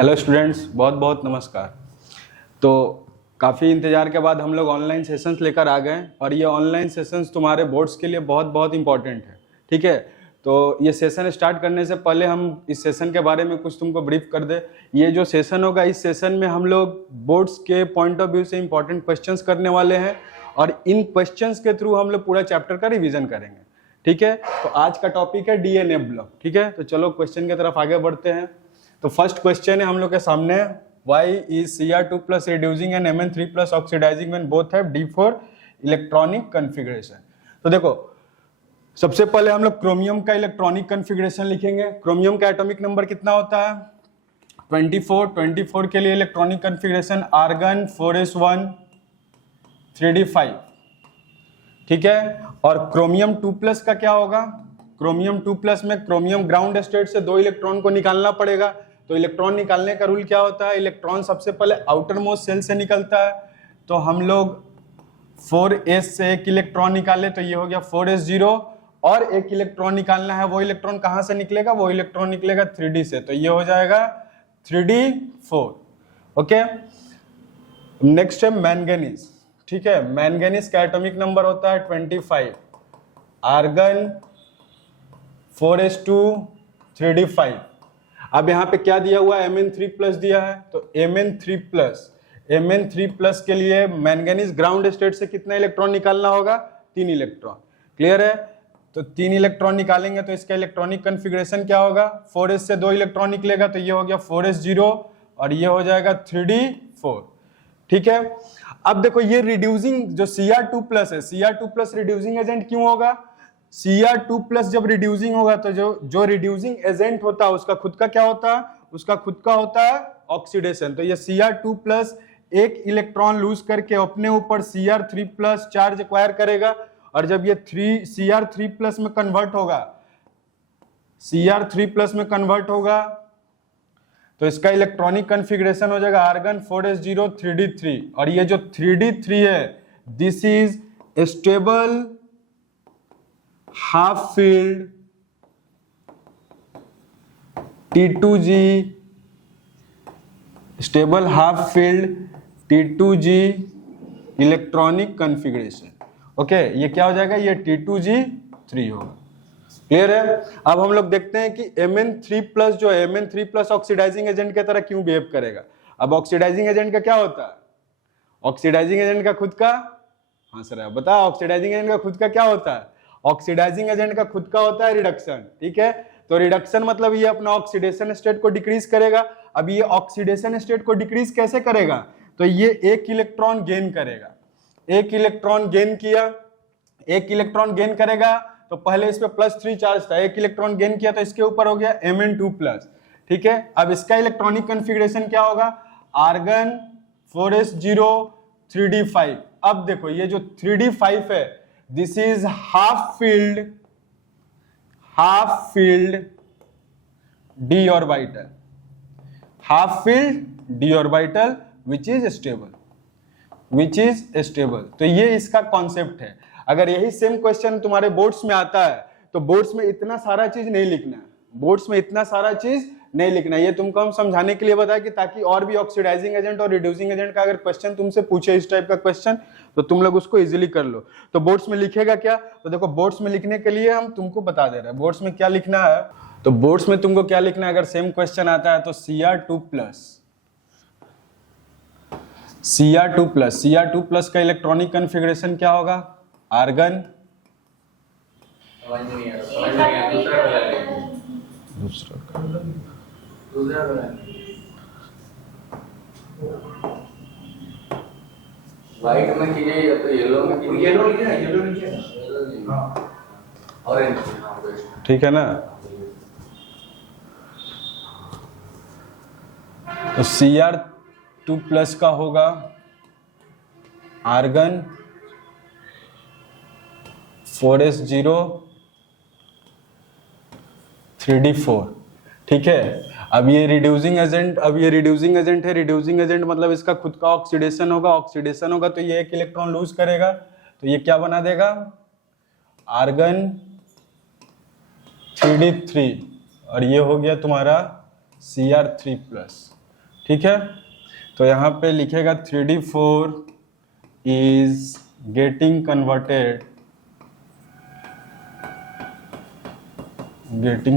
Hello students, बहुत बहुत नमस्कार। तो काफ़ी इंतज़ार के बाद हम लोग ऑनलाइन सेशंस लेकर आ गए और ये ऑनलाइन सेशंस तुम्हारे बोर्ड्स के लिए बहुत बहुत इंपॉर्टेंट है। ठीक है, तो ये सेशन स्टार्ट करने से पहले हम इस सेशन के बारे में कुछ तुमको ब्रीफ कर दे। ये जो सेशन होगा, इस सेशन में हम लोग बोर्ड्स के पॉइंट ऑफ व्यू से इंपॉर्टेंट क्वेश्चंस करने वाले हैं और इन क्वेश्चंस के थ्रू हम लोग पूरा चैप्टर का रिविजन करेंगे। ठीक है, तो आज का टॉपिक है डीएनए ब्लॉक। ठीक है, तो चलो क्वेश्चन की तरफ आगे बढ़ते हैं। तो फर्स्ट क्वेश्चन है हम लोग के सामने, why is Cr2 plus reducing and Mn3 plus oxidizing when both have D4 electronic configuration. तो देखो, सबसे पहले हम लोग क्रोमियम का इलेक्ट्रॉनिक कॉन्फ़िगरेशन लिखेंगे। क्रोमियम का एटॉमिक नंबर कितना होता है? 24 के लिए electronic configuration argon 4s1 3d5। ठीक है, और क्रोमियम 2+ का क्या होगा? क्रोमियम 2+ में क्रोमियम ग्राउंड स्टेट से 2 इलेक्ट्रॉन को निकालना पड़ेगा। तो इलेक्ट्रॉन निकालने का रूल क्या होता है? इलेक्ट्रॉन सबसे पहले आउटर मोस्ट सेल से निकलता है। तो हम लोग 4s से एक इलेक्ट्रॉन निकाले तो ये हो गया 4s0, और एक इलेक्ट्रॉन निकालना है, वो इलेक्ट्रॉन कहां से निकलेगा? वो इलेक्ट्रॉन निकलेगा 3d से, तो ये हो जाएगा 3d4। ओके, नेक्स्ट है मैंगनीज। ठीक है, मैंगनीज का एटॉमिक नंबर होता है 25, आर्गन 4s2 3d5। अब यहाँ पे क्या दिया हुआ है? Mn3+ दिया है। तो Mn3+ के लिए मैंगनीज ग्राउंड स्टेट से कितना इलेक्ट्रॉन निकालना होगा? 3 इलेक्ट्रॉन। क्लियर है? तो 3 इलेक्ट्रॉन निकालेंगे तो इसका इलेक्ट्रॉनिक कॉन्फ़िगरेशन क्या होगा? 4s से 2 इलेक्ट्रॉन निकलेगा तो ये हो गया 4s0 और ये हो जाएगा 3d4। ठीक है, अब देखो ये रिड्यूसिंग जो Cr2+ है, Cr2+ रिड्यूसिंग एजेंट क्यों होगा? Cr2+ जब रिड्यूसिंग होगा तो जो रिड्यूसिंग एजेंट होता है उसका खुद का क्या होता है? उसका खुद का होता है ऑक्सीडेशन। तो ये Cr2+ एक इलेक्ट्रॉन लूज करके अपने ऊपर Cr3+ चार्ज एक्वायर करेगा, और जब ये Cr3+ में कन्वर्ट होगा, तो इसका इलेक्ट्रॉनिक कॉन्फ़िगरेशन हो जाएगा आर्गन 4s0 3d3। और ये जो 3d3 है, this is stable half field T2G, stable half field T2G electronic configuration. Okay, ये क्या हो जाएगा? ये T2G3 होगा। क्लियर है? अब हम लोग देखते हैं कि Mn3+ जो है, Mn3+ ऑक्सीडाइजिंग एजेंट की तरह क्यों बिहेव करेगा। अब ऑक्सीडाइजिंग एजेंट का क्या होता है? ऑक्सीडाइजिंग एजेंट का खुद का, हाँ सर बताओ, ऑक्सीडाइजिंग एजेंट का खुद का क्या होता है? ऑक्सीडाइजिंग एजेंट का खुद का होता है रिडक्शन। ठीक है, तो रिडक्शन मतलब ये अपना ऑक्सीडेशन स्टेट को डिक्रीज करेगा। अब ये ऑक्सीडेशन स्टेट को डिक्रीज कैसे करेगा? तो ये एक इलेक्ट्रॉन गेन करेगा। एक इलेक्ट्रॉन गेन किया, एक इलेक्ट्रॉन गेन करेगा तो पहले इस पे +3 चार्ज था, एक इलेक्ट्रॉन गेन किया तो इसके ऊपर हो गया Mn2+। ठीक है, अब इसका इलेक्ट्रॉनिक कॉन्फ़िगरेशन क्या होगा? Argon 4s0 3d5। अब देखो ये जो 3d5 है, this is half field d orbital, half field d orbital which is stable. तो ये इसका कॉन्सेप्ट है। अगर यही सेम क्वेश्चन तुम्हारे बोर्ड्स में आता है तो बोर्ड्स में इतना सारा चीज नहीं लिखना है, ये तुमको हम समझाने के लिए बताया कि ताकि और भी ऑक्सीडाइजिंग एजेंट और रिड्यूसिंग एजेंट का अगर क्वेश्चन तुमसे पूछे इस टाइप का क्वेश्चन, तो तुम लोग उसको इजीली कर लो। तो बोर्ड्स में लिखेगा क्या? तो देखो, बोर्ड्स में लिखने के लिए हम तुमको बता दे रहे हैं बोर्ड्स में क्या लिखना है। तो बोर्ड्स में तुमको क्या लिखना है? अगर सेम क्वेश्चन आता है तो Cr2+ का इलेक्ट्रॉनिक कॉन्फ़िगरेशन क्या होगा? आर्गन व्हाइट में कीजिए या तो येलो में कीजिए। येलो लिखिए हां, ऑरेंज। ठीक है ना? तो Cr2+ का होगा आर्गन 4s0 3d4। ठीक है, अब ये रिड्यूसिंग एजेंट है। रिड्यूसिंग एजेंट मतलब इसका खुद का ऑक्सीडेशन होगा तो ये एक इलेक्ट्रॉन लूज करेगा, तो ये क्या बना देगा? आर्गन 3d3 और ये हो गया तुम्हारा Cr3+। ठीक है, तो यहाँ पे लिखेगा 3D4 is getting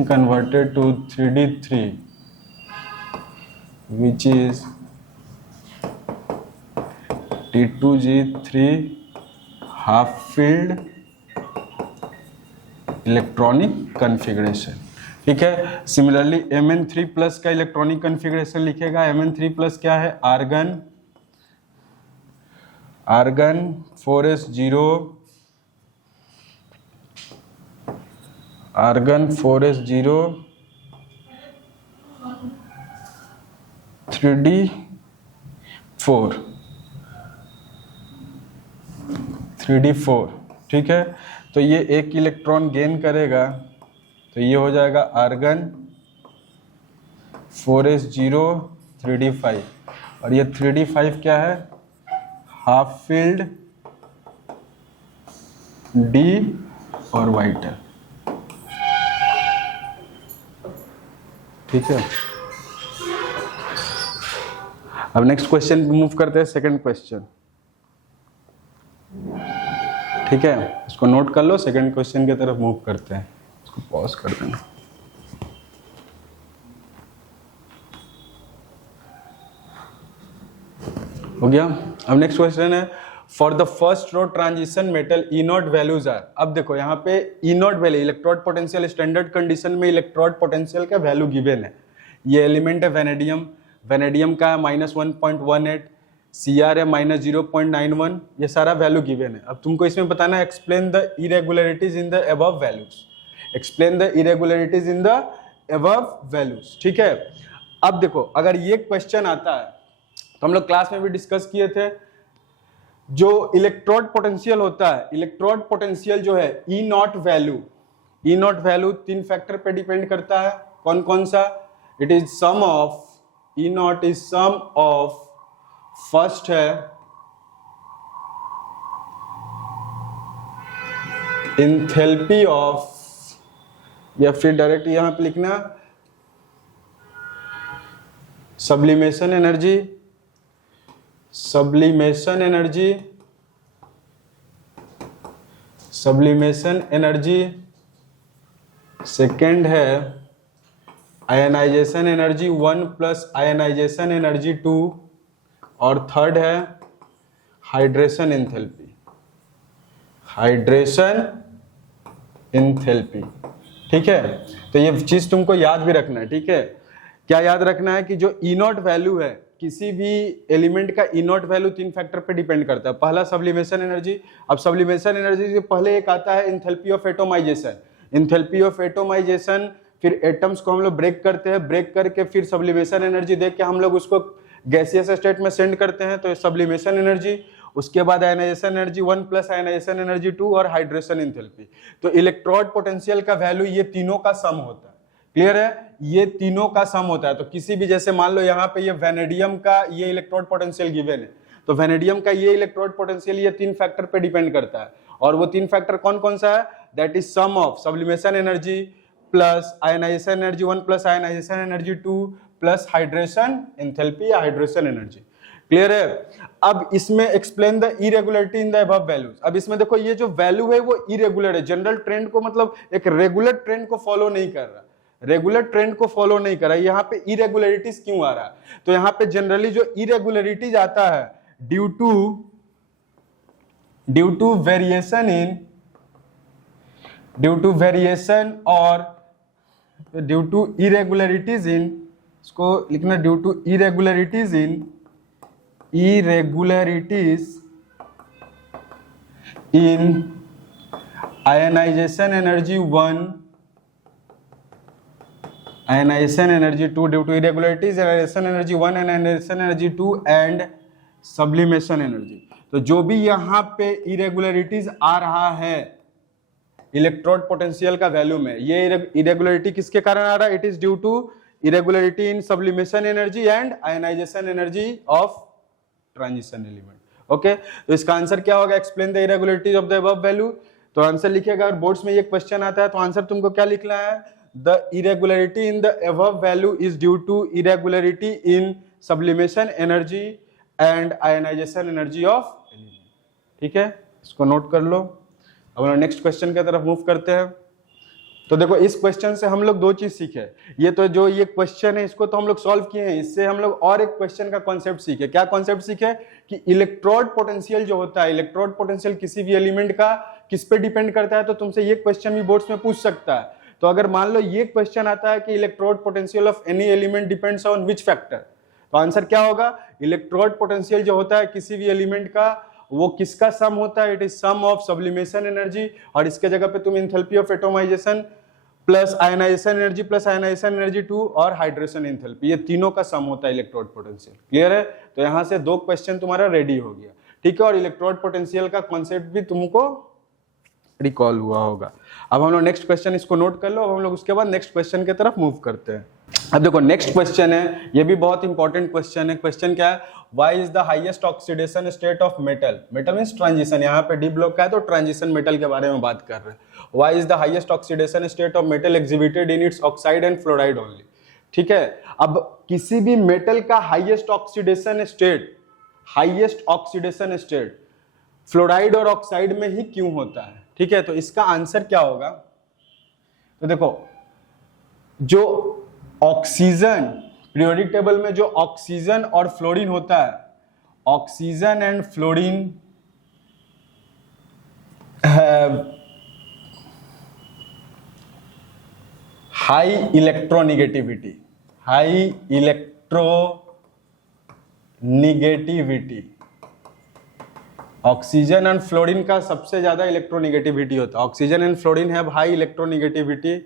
converted to 3D3, which is T2G3 half filled electronic configuration. ठीक है, सिमिलरली Mn3 प्लस का इलेक्ट्रॉनिक कन्फिग्रेशन लिखेगा। Mn3 प्लस क्या है? Argon 4s0, argon 4s0 3D4। ठीक है, तो ये एक इलेक्ट्रॉन गेन करेगा, तो ये हो जाएगा आर्गन 4s0 3D5, और ये 3D5 क्या है? हाफ फील्ड डी और वाइटल। ठीक है, अब नेक्स्ट क्वेश्चन मूव करते हैं, सेकंड क्वेश्चन। ठीक है, इसको नोट कर लो, सेकंड क्वेश्चन की तरफ मूव करते हैं। इसको पॉज कर देना। हो गया। अब नेक्स्ट क्वेश्चन है, for the first row transition metal E naught values are. अब देखो यहाँ पे E naught value, electrode potential, standard condition में इलेक्ट्रोड पोटेंशियल का वैल्यू गिवन है। ये एलिमेंट है वेनेडियम, वेनेडियम का -1.18, Cr है -0.91, ये सारा वैल्यू गिवन है। अब तुमको इसमें बताना है explain the irregularities in the above values, explain the irregularities in the above values. ठीक है, अब देखो अगर ये क्वेश्चन आता है तो हम लोग क्लास में भी डिस्कस किए थे, जो इलेक्ट्रोड पोटेंशियल होता है, इलेक्ट्रोड पोटेंशियल जो है ई नॉट वैल्यू 3 फैक्टर पे डिपेंड करता है। कौन कौन सा? It is sum of, E naught is sum of, first है इंथैल्पी ऑफ, या फिर डायरेक्ट यहां पे लिखना sublimation energy, sublimation energy. Second है ionization energy 1 plus ionization energy 2, और थर्ड है हाइड्रेशन एंथैल्पी। ठीक है, तो ये चीज तुमको याद भी रखना है। ठीक है, क्या याद रखना है कि जो ई नॉट वैल्यू है, किसी भी एलिमेंट का ई नॉट वैल्यू 3 फैक्टर पे डिपेंड करता है। पहला सब्लिमेशन एनर्जी। अब सब्लिमेशन एनर्जी से पहले एक आता है enthalpy of atomisation. Enthalpy of atomisation, फिर एटम्स को हम लोग ब्रेक करते हैं, ब्रेक करके फिर सब्लिमेशन एनर्जी देख के हम लोग उसको गैसियस स्टेट में सेंड करते हैं, तो सब्लिमेशन एनर्जी। उसके बाद ionisation energy 1 plus ionization energy 2 और हाइड्रेशन एंथैल्पी। तो इलेक्ट्रोड पोटेंशियल का वैल्यू ये तीनों का सम होता है। क्लियर है, ये तीनों का सम होता है। तो किसी भी, जैसे मान लो यहाँ पे ये वेनेडियम का ये इलेक्ट्रोड पोटेंशियल गिवन है, तो वेनेडियम का ये इलेक्ट्रोड पोटेंशियल ये 3 फैक्टर पे डिपेंड करता है, और वो 3 फैक्टर कौन कौन सा है? That is sum of sublimation energy plus ionization energy 1 plus ionization energy 2 plus hydration enthalpy या हाइड्रेशन एनर्जी। क्लियर है। अब इसमें explain the irregularity in the above values. अब इसमें देखो ये जो वैल्यू है वो इरेगुलर है, जनरल ट्रेंड को, मतलब एक रेगुलर ट्रेंड को फॉलो नहीं कर रहा, रेगुलर ट्रेंड को फॉलो नहीं कर रहा। यहाँ पे इरेगुलरिटीज क्यों आ रहा है? तो यहाँ पे जनरली जो इरेगुलरिटीज आता है ड्यू टू वेरिएशन और ड्यू टू इरेगुलरिटीज इन, इसको लिखना due to irregularities in ionisation energy 1, ionisation energy 2, due to irregularities ionisation energy 1 and ionisation energy 2 and sublimation energy. तो जो भी यहाँ पे इरेगुलरिटीज आ रहा है इलेक्ट्रोड पोटेंशियल का वैल्यू में, ये इरेगुलरिटी किसके कारण आ रहा है? It is due to irregularity in sublimation energy and ionisation energy of transition element. Okay, तो इसका आंसर क्या होगा? Explain the irregularities of the above value. तो आंसर लिखेगा, अगर बोर्ड्स में ये क्वेश्चन आता है तो आंसर तुमको क्या लिखना है? The irregularity in the above value is due to irregularity in sublimation energy and ionisation energy of element. ठीक है, इसको नोट कर लो। अब हम नेक्स्ट क्वेश्चन की तरफ मूव करते हैं। तो देखो इस क्वेश्चन से हम लोग दो चीज सीखे। ये तो जो ये क्वेश्चन है इसको तो हम लोग सॉल्व किए हैं, इससे हम लोग और एक क्वेश्चन का कॉन्सेप्ट सीखे। क्या कॉन्सेप्ट सीखे कि इलेक्ट्रोड पोटेंशियल जो होता है, इलेक्ट्रोड पोटेंशियल किसी भी एलिमेंट का किस पे डिपेंड करता है, तो तुमसे ये क्वेश्चन भी बोर्ड्स में पूछ सकता है। तो अगर मान लो ये क्वेश्चन आता है कि electrode potential of any element depends on which factor, तो आंसर क्या होगा? इलेक्ट्रोड पोटेंशियल जो होता है किसी भी एलिमेंट का, वो किसका सम होता है? It is sum of sublimation energy, और इसके जगह पे तुम enthalpy of atomisation plus ionization energy plus ionization energy 2 और हाइड्रेशन एंथैल्पी, ये तीनों का सम होता है इलेक्ट्रोड पोटेंशियल। क्लियर है? तो यहां से दो क्वेश्चन तुम्हारा रेडी हो गया। ठीक है, और इलेक्ट्रोड पोटेंशियल का कॉन्सेप्ट भी तुमको रिकॉल हुआ होगा। अब हम लोग नेक्स्ट क्वेश्चन इसको नोट कर लो। अब हम लोग उसके बाद नेक्स्ट क्वेश्चन की तरफ मूव करते हैं। अब देखो नेक्स्ट क्वेश्चन है, ये भी बहुत इंपॉर्टेंट क्वेश्चन है। क्वेश्चन क्या है? Why is the highest oxidation state of metal? Metal means transition, यहाँ पे डी ब्लॉक का है तो ट्रांजिशन मेटल के बारे में बात कर रहे हैं। Why is the highest oxidation state of metal exhibited in its oxide and fluoride only? ठीक है, अब किसी भी मेटल का हाईएस्ट ऑक्सीडेशन स्टेट फ्लोराइड और ऑक्साइड में ही क्यों होता है? ठीक है, तो इसका आंसर क्या होगा? तो देखो जो ऑक्सीजन पीरियोडिक टेबल में जो ऑक्सीजन और फ्लोरीन होता है, oxygen and fluorine have high electronegativity, oxygen and fluorine का सबसे ज्यादा इलेक्ट्रोनिगेटिविटी होता है। Oxygen and fluorine have high electronegativity,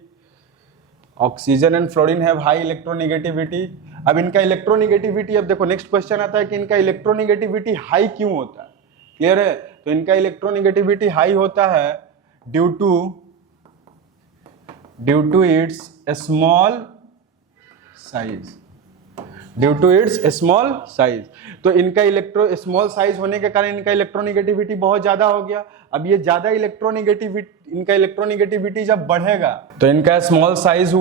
oxygen and fluorine have high electronegativity. अब इनका इलेक्ट्रोनिगेटिविटी, अब देखो नेक्स्ट क्वेश्चन आता है कि इनका इलेक्ट्रोनिगेटिविटी हाई क्यों होता है? क्लियर है? तो इनका इलेक्ट्रोनिगेटिविटी हाई होता है due to its small size, तो इनका स्मॉल साइज होने के कारण इनका इलेक्ट्रोनिगेटिविटी बहुत ज्यादा हो गया। अब ये ज्यादा इनका इलेक्ट्रोनिगेटिविटी जब बढ़ेगा तो इनका स्मॉल साइज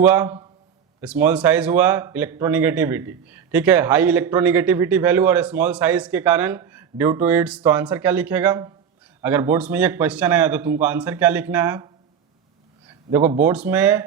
हुआ इलेक्ट्रोनिगेटिविटी। ठीक है, हाई इलेक्ट्रोनिगेटिविटी वैल्यू और स्मॉल साइज के कारण ड्यू टू इट्स, तो आंसर क्या लिखेगा? अगर बोर्ड्स में ये क्वेश्चन आया तो तुमको आंसर क्या लिखना है? देखो बोर्ड्स में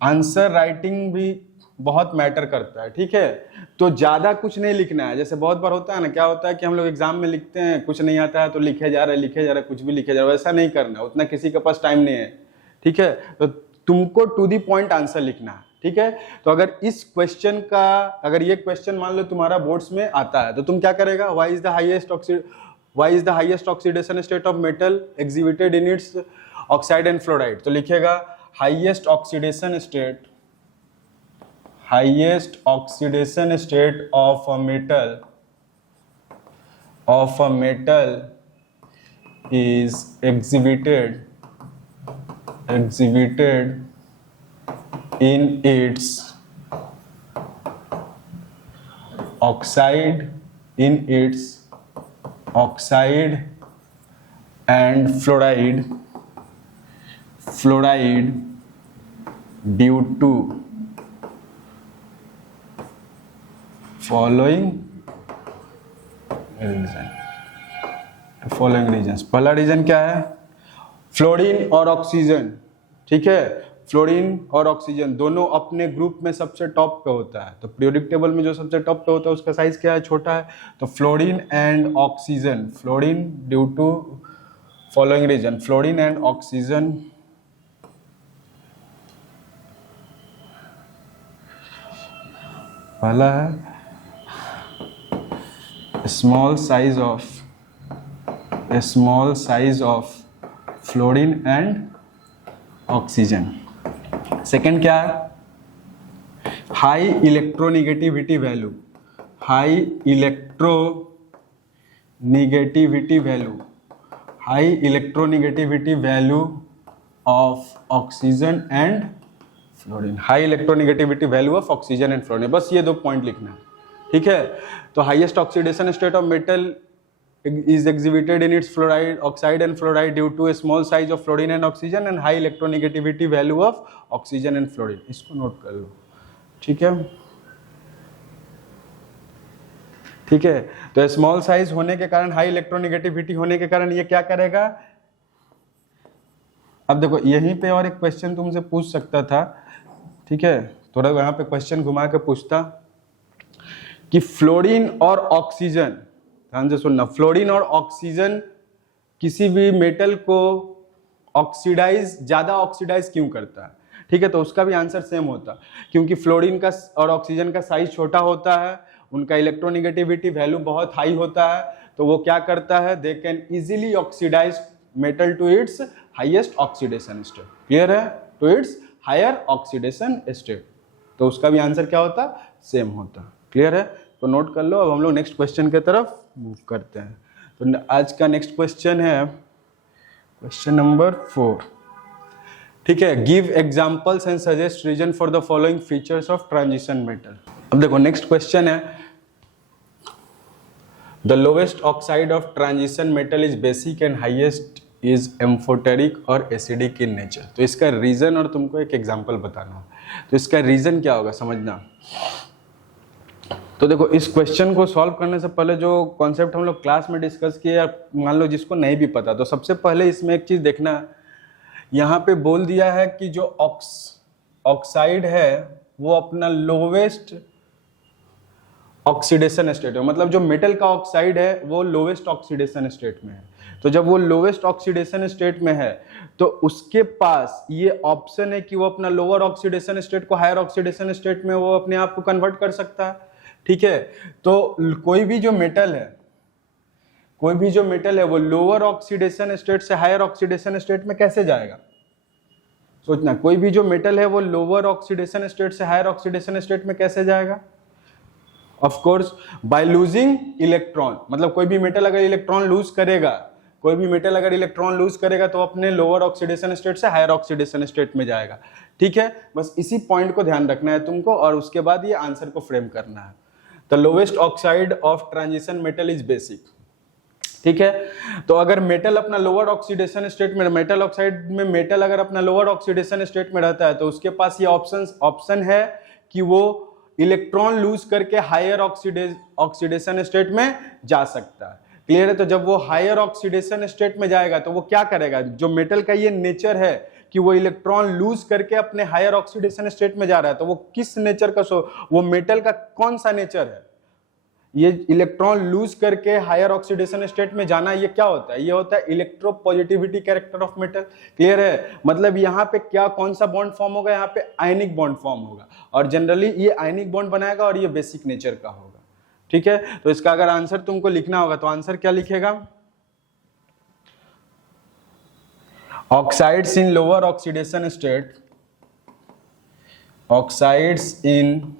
आंसर राइटिंग भी बहुत मैटर करता है। ठीक है, तो ज्यादा कुछ नहीं लिखना है। जैसे बहुत बार होता है ना, क्या होता है कि हम लोग एग्जाम में लिखते हैं, कुछ नहीं आता है तो लिखे जा रहे कुछ भी लिखे जा रहे, वैसा नहीं करना, उतना किसी के पास टाइम नहीं है। ठीक है, तो तुमको टू दी पॉइंट आंसर लिखना है। ठीक है, तो अगर इस क्वेश्चन का, अगर ये क्वेश्चन मान लो तुम्हारा बोर्ड्स में आता है तो तुम क्या करेगा? Why is the highest oxidation state of metal exhibited in its oxide and fluoride, तो लिखेगा highest oxidation state of a metal is exhibited in its oxide and fluoride due to following reason. पहला reason क्या है? Fluorine और oxygen. ठीक है, fluorine और oxygen दोनों अपने ग्रुप में सबसे टॉप पे होता है, तो पीरियोडिक टेबल में जो सबसे टॉप पे होता है उसका साइज क्या है? छोटा है। तो fluorine and oxygen, fluorine due to following reason, fluorine and oxygen पहला है small size of fluorine and oxygen। Second क्या है? High electronegativity value of oxygen and fluorine, high electronegativity value of oxygen and fluorine, बस ये दो point लिखना है। ठीक है, तो highest oxidation state of metal is exhibited in its oxide and fluoride due to a small size of fluorine and oxygen and high electronegativity value of oxygen and fluorine। इसको note कर लो। ठीक है, ठीक है, तो स्मॉल साइज होने के कारण, हाई इलेक्ट्रोनेगेटिविटी होने के कारण ये क्या करेगा। अब देखो यहीं पे और एक क्वेश्चन तुमसे पूछ सकता था, ठीक है, थोड़ा यहाँ पे क्वेश्चन घुमा के पूछता कि फ्लोरीन और ऑक्सीजन, ध्यान से सुनना, फ्लोरीन और ऑक्सीजन किसी भी मेटल को ज्यादा ऑक्सीडाइज क्यों करता है, ठीक है, तो उसका भी आंसर सेम होता, क्योंकि फ्लोरीन का और ऑक्सीजन का साइज छोटा होता है, उनका इलेक्ट्रोनेगेटिविटी वैल्यू बहुत हाई होता है, तो वो क्या करता है, they can easily oxidize metal to its highest oxidation state. Clear है, to its higher oxidation state, तो उसका भी आंसर क्या होता, सेम होता। क्लियर है, तो नोट कर लो। अब हम लोग नेक्स्ट क्वेश्चन की तरफ मूव करते हैं। तो आज का नेक्स्ट क्वेश्चन है क्वेश्चन नंबर 4, ठीक है, give examples and suggest reason for the following features of transition metal. अब देखो नेक्स्ट क्वेश्चन है, the lowest oxide of transition metal is basic and highest is amphoteric और एसिडिक इन नेचर। तो इसका reason और तुमको एक एग्जांपल बताना है, तो इसका रीजन क्या होगा समझना। तो देखो इस क्वेश्चन को सॉल्व करने से पहले जो कॉन्सेप्ट हम लोग क्लास में डिस्कस किए, या मान लो जिसको नहीं भी पता, तो सबसे पहले इसमें एक चीज देखना, यहाँ पे बोल दिया है कि जो ऑक्साइड है वो अपना लोवेस्ट ऑक्सीडेशन स्टेट है, मतलब जो मेटल का ऑक्साइड है वो लोवेस्ट ऑक्सीडेशन स्टेट में है। तो जब वो लोवेस्ट ऑक्सीडेशन स्टेट में है तो उसके पास ये ऑप्शन है कि वो अपना लोअर ऑक्सीडेशन स्टेट को हायर ऑक्सीडेशन स्टेट में वो अपने आप को कन्वर्ट कर सकता है। ठीक है, तो कोई भी जो मेटल है वो लोअर ऑक्सीडेशन स्टेट से हायर ऑक्सीडेशन स्टेट में कैसे जाएगा, सोचना। कोई भी जो मेटल है वो लोअर ऑक्सीडेशन स्टेट से हायर ऑक्सीडेशन स्टेट में कैसे जाएगा, of course buy losing electron. मतलब कोई भी मेटल अगर इलेक्ट्रॉन लूज करेगा तो अपने लोअर ऑक्सीडेशन स्टेट से हायर ऑक्सीडेशन स्टेट में जाएगा। ठीक है, बस इसी पॉइंट को ध्यान रखना है तुमको, और उसके बाद ये आंसर को फ्रेम करना है। The lowest oxide of transition metal is basic. ठीक है, तो अगर मेटल अपना लोअर ऑक्सीडेशन स्टेट में, मेटल ऑक्साइड में मेटल अगर अपना लोअर ऑक्सीडेशन स्टेट में रहता है तो उसके पास ये ऑप्शन है कि वो इलेक्ट्रॉन लूज करके हायर ऑक्सीडेशन स्टेट में जा सकता है। क्लियर है, तो जब वो हायर ऑक्सीडेशन स्टेट में जाएगा तो वो क्या करेगा, जो मेटल का ये नेचर है कि वो इलेक्ट्रॉन लूज करके अपने हायर ऑक्सीडेशन स्टेट में जा रहा है, तो वो किस नेचर का वो मेटल का कौन सा नेचर है, ये इलेक्ट्रॉन लूज करके हायर ऑक्सीडेशन स्टेट में जाना, ये क्या होता है, ये होता है electropositivity character of metal. Clear है, मतलब यहाँ पे क्या कौन सा बॉन्ड फॉर्म होगा, यहाँ पे आयनिक बॉन्ड फॉर्म होगा, और जनरली ये आयनिक बॉन्ड बनाएगा और ये बेसिक नेचर का होगा। ठीक है, तो इसका अगर आंसर तुमको लिखना होगा तो आंसर क्या लिखेगा, oxides in lower oxidation state, oxides in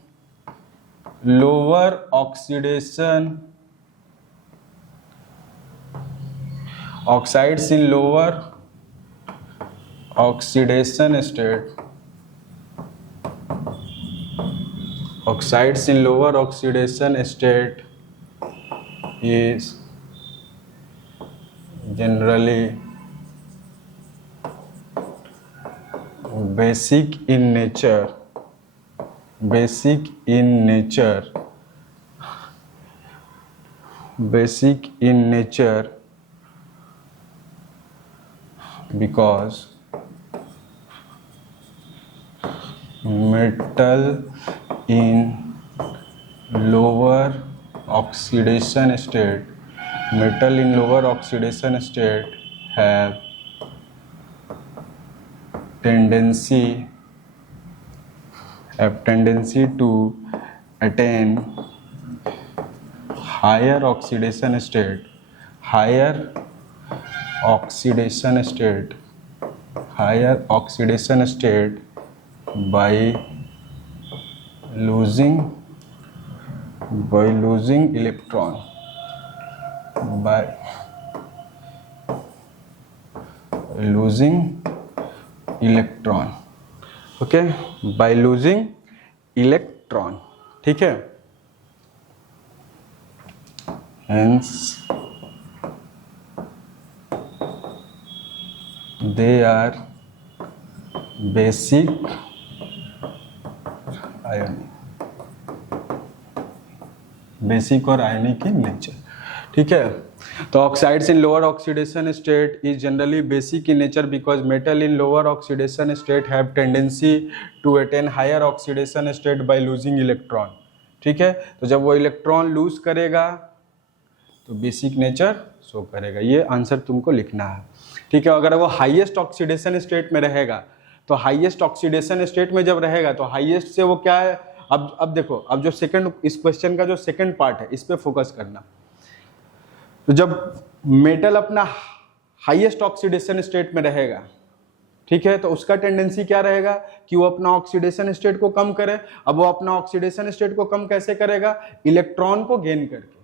lower oxidation, oxides in lower oxidation state, oxides in lower oxidation state is generally basic in nature, basic in nature because metal in lower oxidation state have tendency to attain higher oxidation state by losing electron, okay, by losing electron. ठीक है, hence they are basic ionic, basic और ionic in nature, ठीक है। तो oxides in lower oxidation state is generally basic in nature because metal in lower oxidation state have tendency to attain higher oxidation state by losing electron, ठीक है। तो जब वो electron lose करेगा तो बेसिक नेचर शो करेगा, ये answer तुमको लिखना है, ठीक है। अगर वो हाईएस्ट ऑक्सीडेशन स्टेट में रहेगा तो हाईएस्ट ऑक्सीडेशन स्टेट में जब रहेगा तो हाईएस्ट से वो क्या है, अब देखो, अब जो सेकंड, इस क्वेश्चन का जो सेकंड पार्ट है इस पे फोकस करना। तो जब मेटल अपना हाईएस्ट ऑक्सीडेशन स्टेट में रहेगा, ठीक है, तो उसका टेंडेंसी क्या रहेगा कि वो अपना ऑक्सीडेशन स्टेट को कम करे। अब वो अपना ऑक्सीडेशन स्टेट को कम कैसे करेगा, इलेक्ट्रॉन को गेन करके,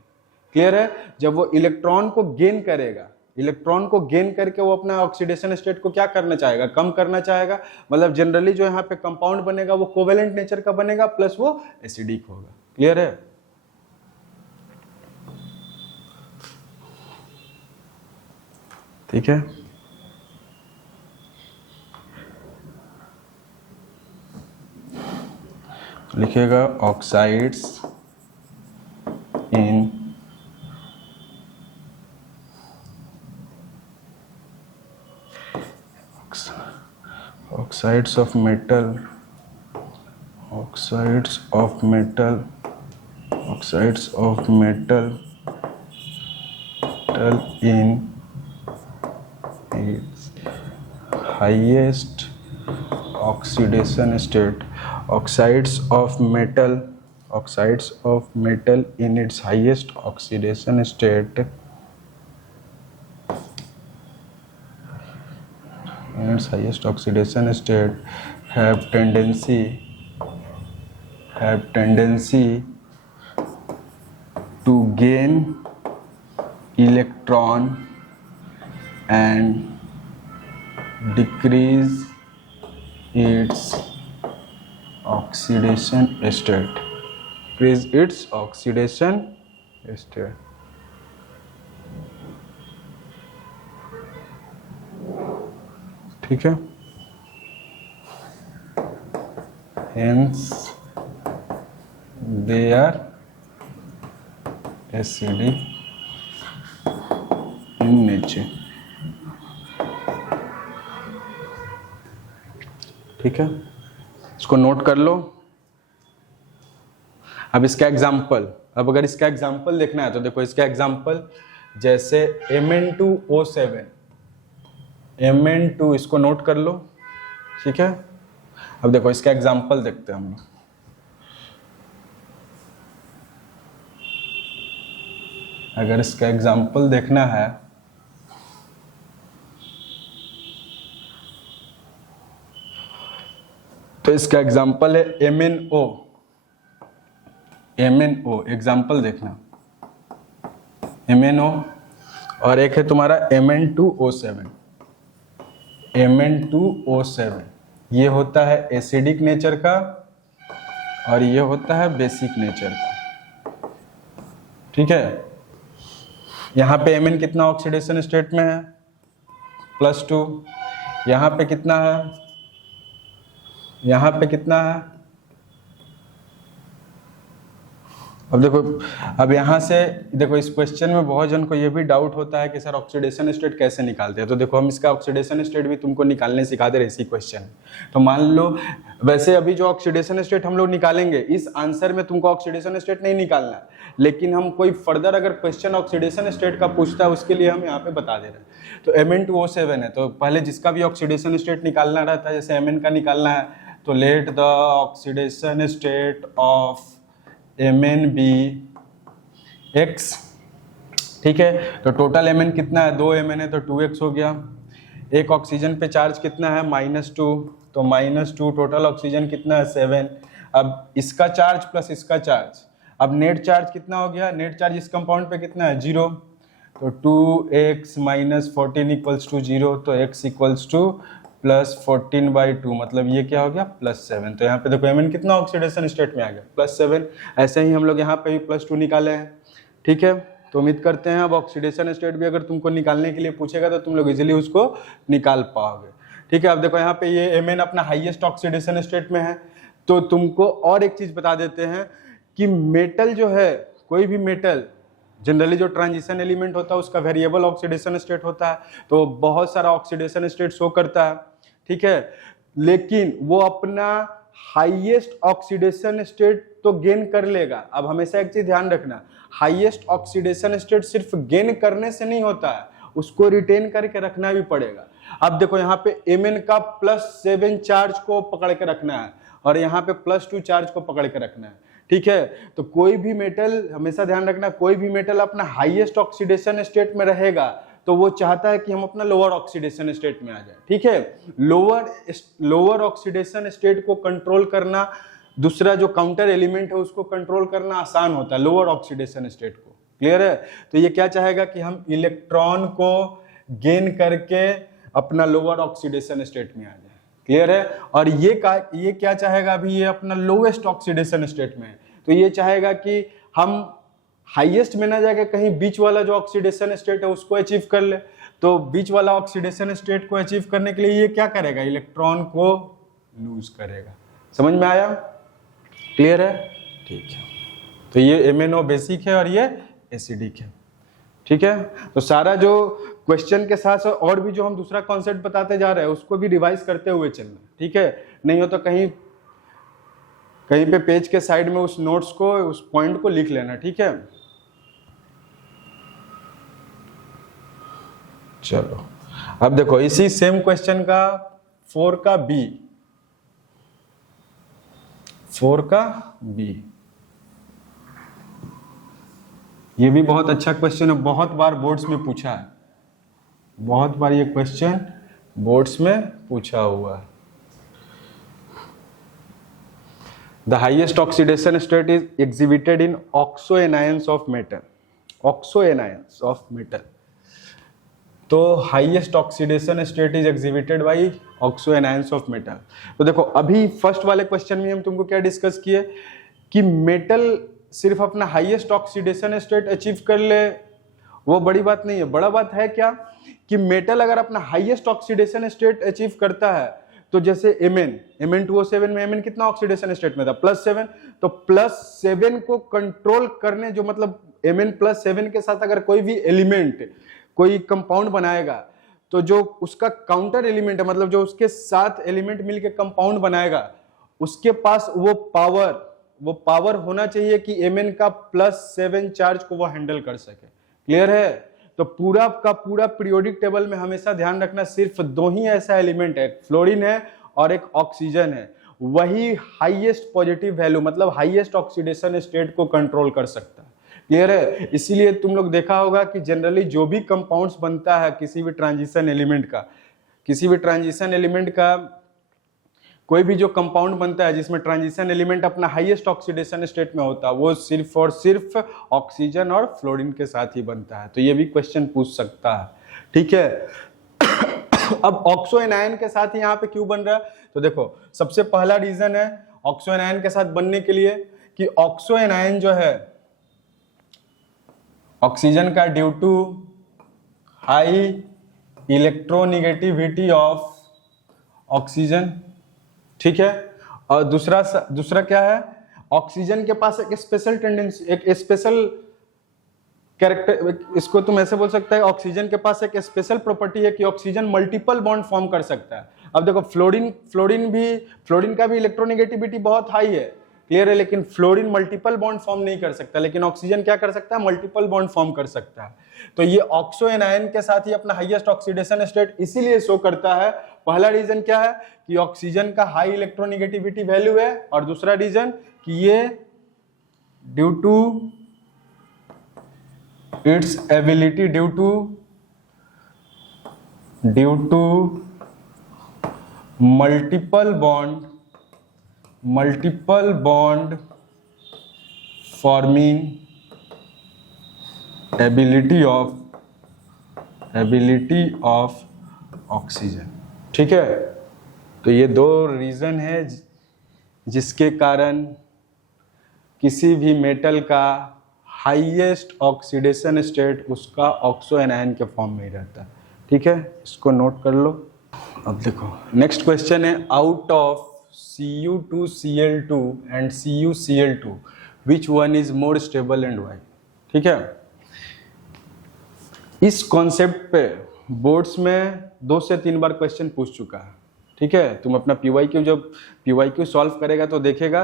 क्लियर है। जब वो इलेक्ट्रॉन को गेन करेगा, इलेक्ट्रॉन को गेन करके वो अपना ऑक्सीडेशन स्टेट को क्या करना चाहेगा, कम करना चाहेगा। मतलब जनरली जो यहाँ पे कंपाउंड बनेगा वो कोवेलेंट नेचर का बनेगा प्लस वो एसिडिक होगा, क्लियर है। ठीक है, लिखेगा oxides in oxides of metal, oxides of metal, oxides of metal in its highest oxidation state, oxides of metal, oxides of metal in its highest oxidation state, in its highest oxidation state have tendency to gain electron and decrease its oxidation state, decrease its oxidation state। ठीक है, hence they are acidic in nature, ठीक है, इसको note कर लो। अब इसका example, अब अगर इसका एग्जाम्पल देखना है तो देखो इसका एग्जाम्पल, जैसे Mn2O7, Mn2, इसको नोट कर लो, ठीक है। अब देखो इसका एग्जाम्पल देखते हैं हम लोग। अगर इसका एग्जाम्पल देखना है तो इसका एग्जाम्पल है MnO, एग्जाम्पल देखना, MnO, और एक है तुम्हारा Mn2O7, Mn2O7 ये होता है एसिडिक नेचर का और ये होता है बेसिक नेचर का, ठीक है। यहाँ पे Mn कितना ऑक्सीडेशन स्टेट में है, +2, यहाँ पे कितना है, यहाँ पे कितना है। अब देखो, अब यहाँ से देखो, इस क्वेश्चन में बहुत जन को ये भी डाउट होता है कि सर ऑक्सीडेशन स्टेट कैसे निकालते हैं। तो देखो हम इसका ऑक्सीडेशन स्टेट भी तुमको निकालने सिखा दे रहे इसी क्वेश्चन। तो मान लो, वैसे अभी जो ऑक्सीडेशन स्टेट हम लोग निकालेंगे, इस आंसर में तुमको ऑक्सीडेशन स्टेट नहीं निकालना है, लेकिन हम कोई फर्दर अगर क्वेश्चन ऑक्सीडेशन स्टेट का पूछता है उसके लिए हम यहाँ पे बता दे रहे हैं। तो Mn2O7 है, तो पहले जिसका भी ऑक्सीडेशन स्टेट निकालना रहता है, जैसे Mn का निकालना है तो let the oxidation state of Mn be x, ठीक है। तो टोटल Mn कितना है, 2 Mn है तो 2x हो गया। एक ऑक्सीजन पे चार्ज कितना है, -2, तो -2, टोटल ऑक्सीजन कितना है, 7। अब इसका चार्ज प्लस इसका चार्ज, अब नेट चार्ज कितना हो गया, नेट चार्ज इस कंपाउंड पे कितना है, 0, तो 2x - 14 = 0, तो x = +14/2, मतलब ये क्या हो गया, +7। तो यहाँ पे देखो Mn कितना ऑक्सीडेशन स्टेट में आ गया, +7। ऐसे ही हम लोग यहाँ पे भी +2 निकाले हैं, ठीक है। तो उम्मीद करते हैं अब ऑक्सीडेशन स्टेट भी अगर तुमको निकालने के लिए पूछेगा तो तुम लोग इजीली उसको निकाल पाओगे, ठीक है। अब देखो यहाँ पे ये Mn अपना हाईएस्ट ऑक्सीडेशन स्टेट में है। तो तुमको और एक चीज बता देते हैं कि मेटल जो है कोई भी मेटल जनरली जो ट्रांजिशन एलिमेंट होता है उसका वेरिएबल ऑक्सीडेशन स्टेट होता है, तो बहुत सारा ऑक्सीडेशन स्टेट शो करता है, ठीक है, लेकिन वो अपना हाईएस्ट ऑक्सीडेशन स्टेट तो गेन कर लेगा। अब हमेशा एक चीज ध्यान रखना, हाईएस्ट ऑक्सीडेशन स्टेट सिर्फ गेन करने से नहीं होता है, उसको रिटेन करके रखना भी पड़ेगा। अब देखो यहाँ पे Mn का +7 चार्ज को पकड़ के रखना है और यहाँ पे +2 चार्ज को पकड़ के रखना है, ठीक है। तो कोई भी मेटल, हमेशा ध्यान रखना, कोई भी मेटल अपना हाईएस्ट ऑक्सीडेशन स्टेट में रहेगा तो वो चाहता है कि हम अपना लोअर ऑक्सीडेशन स्टेट में आ जाए, ठीक है। लोअर ऑक्सीडेशन स्टेट को कंट्रोल करना, दूसरा जो काउंटर एलिमेंट है उसको कंट्रोल करना आसान होता है लोअर ऑक्सीडेशन स्टेट को, क्लियर है। तो ये क्या चाहेगा कि हम इलेक्ट्रॉन को गेन करके अपना लोअर ऑक्सीडेशन स्टेट में आ जाए, क्लियर है। और ये क्या चाहेगा, अभी ये अपना लोएस्ट ऑक्सीडेशन स्टेट में है, तो ये चाहेगा कि हम हाईएस्ट में ना जाके कहीं बीच वाला जो ऑक्सीडेशन स्टेट है उसको अचीव कर ले। तो बीच वाला ऑक्सीडेशन स्टेट को अचीव करने के लिए ये क्या करेगा, इलेक्ट्रॉन को लूज करेगा। समझ में आया, क्लियर है, ठीक है। तो ये MnO बेसिक है और ये एसिडिक है, ठीक है। तो सारा जो क्वेश्चन के साथ और भी जो हम दूसरा कॉन्सेप्ट बताते जा रहे हैं उसको भी रिवाइज करते हुए चलना, ठीक है। नहीं हो तो कहीं पे पेज के साइड में उस नोट्स को, उस पॉइंट को लिख लेना, ठीक है। चलो अब देखो इसी सेम क्वेश्चन का 4 का बी, ये भी बहुत अच्छा क्वेश्चन है, बहुत बार बोर्ड्स में पूछा है, बहुत बार ये क्वेश्चन बोर्ड्स में पूछा हुआ है। The highest oxidation state is exhibited in oxo anions of metal, oxo anions of metal. तो highest oxidation state is exhibited by oxo anions of metal. तो देखो अभी फर्स्ट वाले क्वेश्चन में हम तुमको क्या डिस्कस किए कि मेटल सिर्फ अपना हाईएस्ट ऑक्सीडेशन स्टेट अचीव कर ले वो बड़ी बात नहीं है। बड़ा बात है क्या कि मेटल अगर अपना हाईएस्ट ऑक्सीडेशन स्टेट अचीव करता है, तो जैसे Mn2O7 में Mn कितना ऑक्सीडेशन स्टेट में था, +7, तो +7 को कंट्रोल करने, जो मतलब Mn+7 के साथ अगर कोई भी एलिमेंट, कोई कंपाउंड बनाएगा, तो जो उसका काउंटर एलिमेंट है, मतलब जो उसके साथ एलिमेंट मिलके कंपाउंड बनाएगा, उसके पास वो पावर होना चाहिए कि Mn का +7 चार्ज को वो हैंडल कर सके, क्लियर है। तो पूरा का पूरा पीरियोडिक टेबल में हमेशा ध्यान रखना सिर्फ 2 ही ऐसा एलिमेंट है, एक फ्लोरीन है और एक ऑक्सीजन है, वही हाईएस्ट पॉजिटिव वैल्यू मतलब हाईएस्ट ऑक्सीडेशन स्टेट को कंट्रोल कर सकता है, क्लियर है। इसीलिए तुम लोग देखा होगा कि जनरली जो भी कंपाउंड्स बनता है किसी भी ट्रांजिशन एलिमेंट का कोई भी जो कंपाउंड बनता है जिसमें ट्रांजिशन एलिमेंट अपना हाईएस्ट ऑक्सीडेशन स्टेट में होता है, वो सिर्फ और सिर्फ ऑक्सीजन और फ्लोरीन के साथ ही बनता है। तो ये भी क्वेश्चन पूछ सकता है, ठीक है। अब ऑक्सो एनायन के साथ यहाँ पे क्यों बन रहा है, तो देखो सबसे पहला रीजन है ऑक्सो एनायन के साथ बनने के लिए कि ऑक्सो एनायन जो है ऑक्सीजन का due to high electronegativity of oxygen, ठीक है। और दूसरा क्या है, ऑक्सीजन के पास एक स्पेशल टेंडेंसी, एक स्पेशल कैरेक्टर, इसको तुम ऐसे बोल सकता है ऑक्सीजन के पास एक स्पेशल प्रॉपर्टी है कि ऑक्सीजन मल्टीपल बॉन्ड फॉर्म कर सकता है। अब देखो फ्लोरीन का भी इलेक्ट्रोनिगेटिविटी बहुत हाई है, क्लियर है, लेकिन फ्लोरीन मल्टीपल बॉन्ड फॉर्म नहीं कर सकता, लेकिन ऑक्सीजन क्या कर सकता है, मल्टीपल बॉन्ड फॉर्म कर सकता है। तो ये ऑक्सो एनायन के साथ ही अपना हाईएस्ट ऑक्सीडेशन स्टेट इसीलिए शो करता है। पहला रीजन क्या है कि ऑक्सीजन का हाई इलेक्ट्रोनिगेटिविटी वैल्यू है, और दूसरा रीजन कि ये due to its ability, due to multiple bond forming ability of oxygen, ठीक है। तो ये 2 रीजन है जिसके कारण किसी भी मेटल का हाईएस्ट ऑक्सीडेशन स्टेट उसका ऑक्सो एनायन के फॉर्म में ही रहता है, ठीक है। इसको नोट कर लो। अब देखो नेक्स्ट क्वेश्चन है, out of Cu2Cl2 and CuCl2 which one is more stable and why. ठीक है, इस कॉन्सेप्ट पे बोर्ड्स में 2 से 3 बार क्वेश्चन पूछ चुका है। ठीक है, तुम अपना PYQ जब PYQ सॉल्व करेगा तो देखेगा,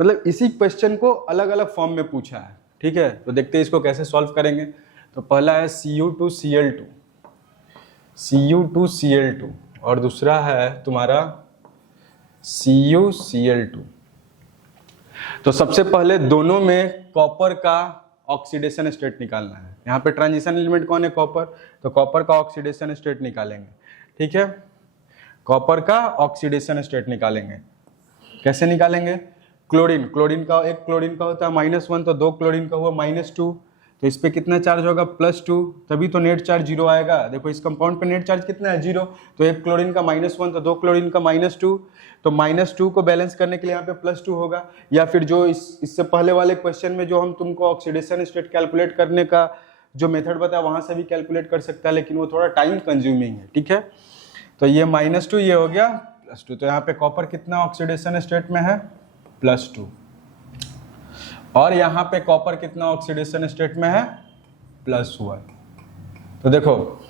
मतलब इसी क्वेश्चन को अलग अलग फॉर्म में पूछा है। ठीक है, तो देखते हैं इसको कैसे सॉल्व करेंगे। तो पहला है Cu2Cl2, Cu2Cl2 और दूसरा है तुम्हारा CuCl2। तो सबसे पहले दोनों में कॉपर का ऑक्सीडेशन स्टेट निकालना है। यहाँ पे ट्रांजिशन एलिमेंट कौन है? कॉपर। तो कॉपर का ऑक्सीडेशन स्टेट निकालेंगे। ठीक है, कॉपर का ऑक्सीडेशन स्टेट निकालेंगे। कैसे निकालेंगे? क्लोरीन, क्लोरीन का एक क्लोरीन का होता है -1, तो 2 क्लोरीन का हुआ -2, तो इस पे कितना चार्ज होगा? +2, तभी तो नेट चार्ज 0 आएगा। देखो इस कंपाउंड पे नेट चार्ज कितना है? 0। तो एक क्लोरीन का -1 तो 2 क्लोरीन का -2, तो -2 को बैलेंस करने के लिए यहाँ पे +2 होगा। या फिर जो इससे पहले वाले क्वेश्चन में जो हम तुमको ऑक्सीडेशन स्टेट कैलकुलेट करने का जो मेथड बताया वहां से भी कैलकुलेट कर सकता है, लेकिन वो थोड़ा टाइम कंज्यूमिंग है। ठीक है, तो ये -2 ये हो गया +2, तो यहाँ पे कॉपर कितना ऑक्सीडेशन स्टेट में है? +2। और यहाँ पे कॉपर कितना ऑक्सीडेशन स्टेट में है? +1। तो देखो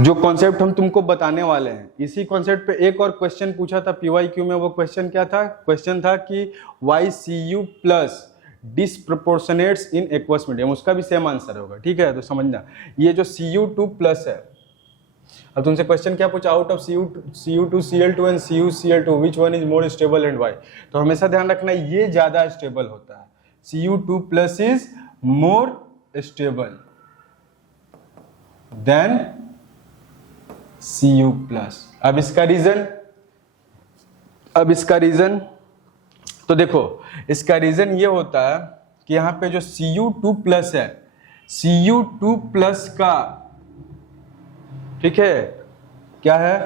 जो कॉन्सेप्ट हम तुमको बताने वाले हैं, इसी कॉन्सेप्ट पे एक और क्वेश्चन पूछा था PYQ में। वो क्वेश्चन क्या था? क्वेश्चन था कि why Cu+ disproportionates in aqueous medium, उसका भी सेम आंसर होगा। ठीक है, तो समझना ये जो Cu2+ है, अब तुमसे क्वेश्चन क्या पूछा? Out of Cu2Cl2 and CuCl2 which one is more stable and why. तो हमेशा ध्यान रखना ये ज्यादा स्टेबल होता है। Cu2+ is more stable then Cu+। अब इसका रीजन तो देखो, इसका रीजन ये होता है कि यहाँ पे जो Cu2+ है, Cu2+ का, ठीक है, क्या है?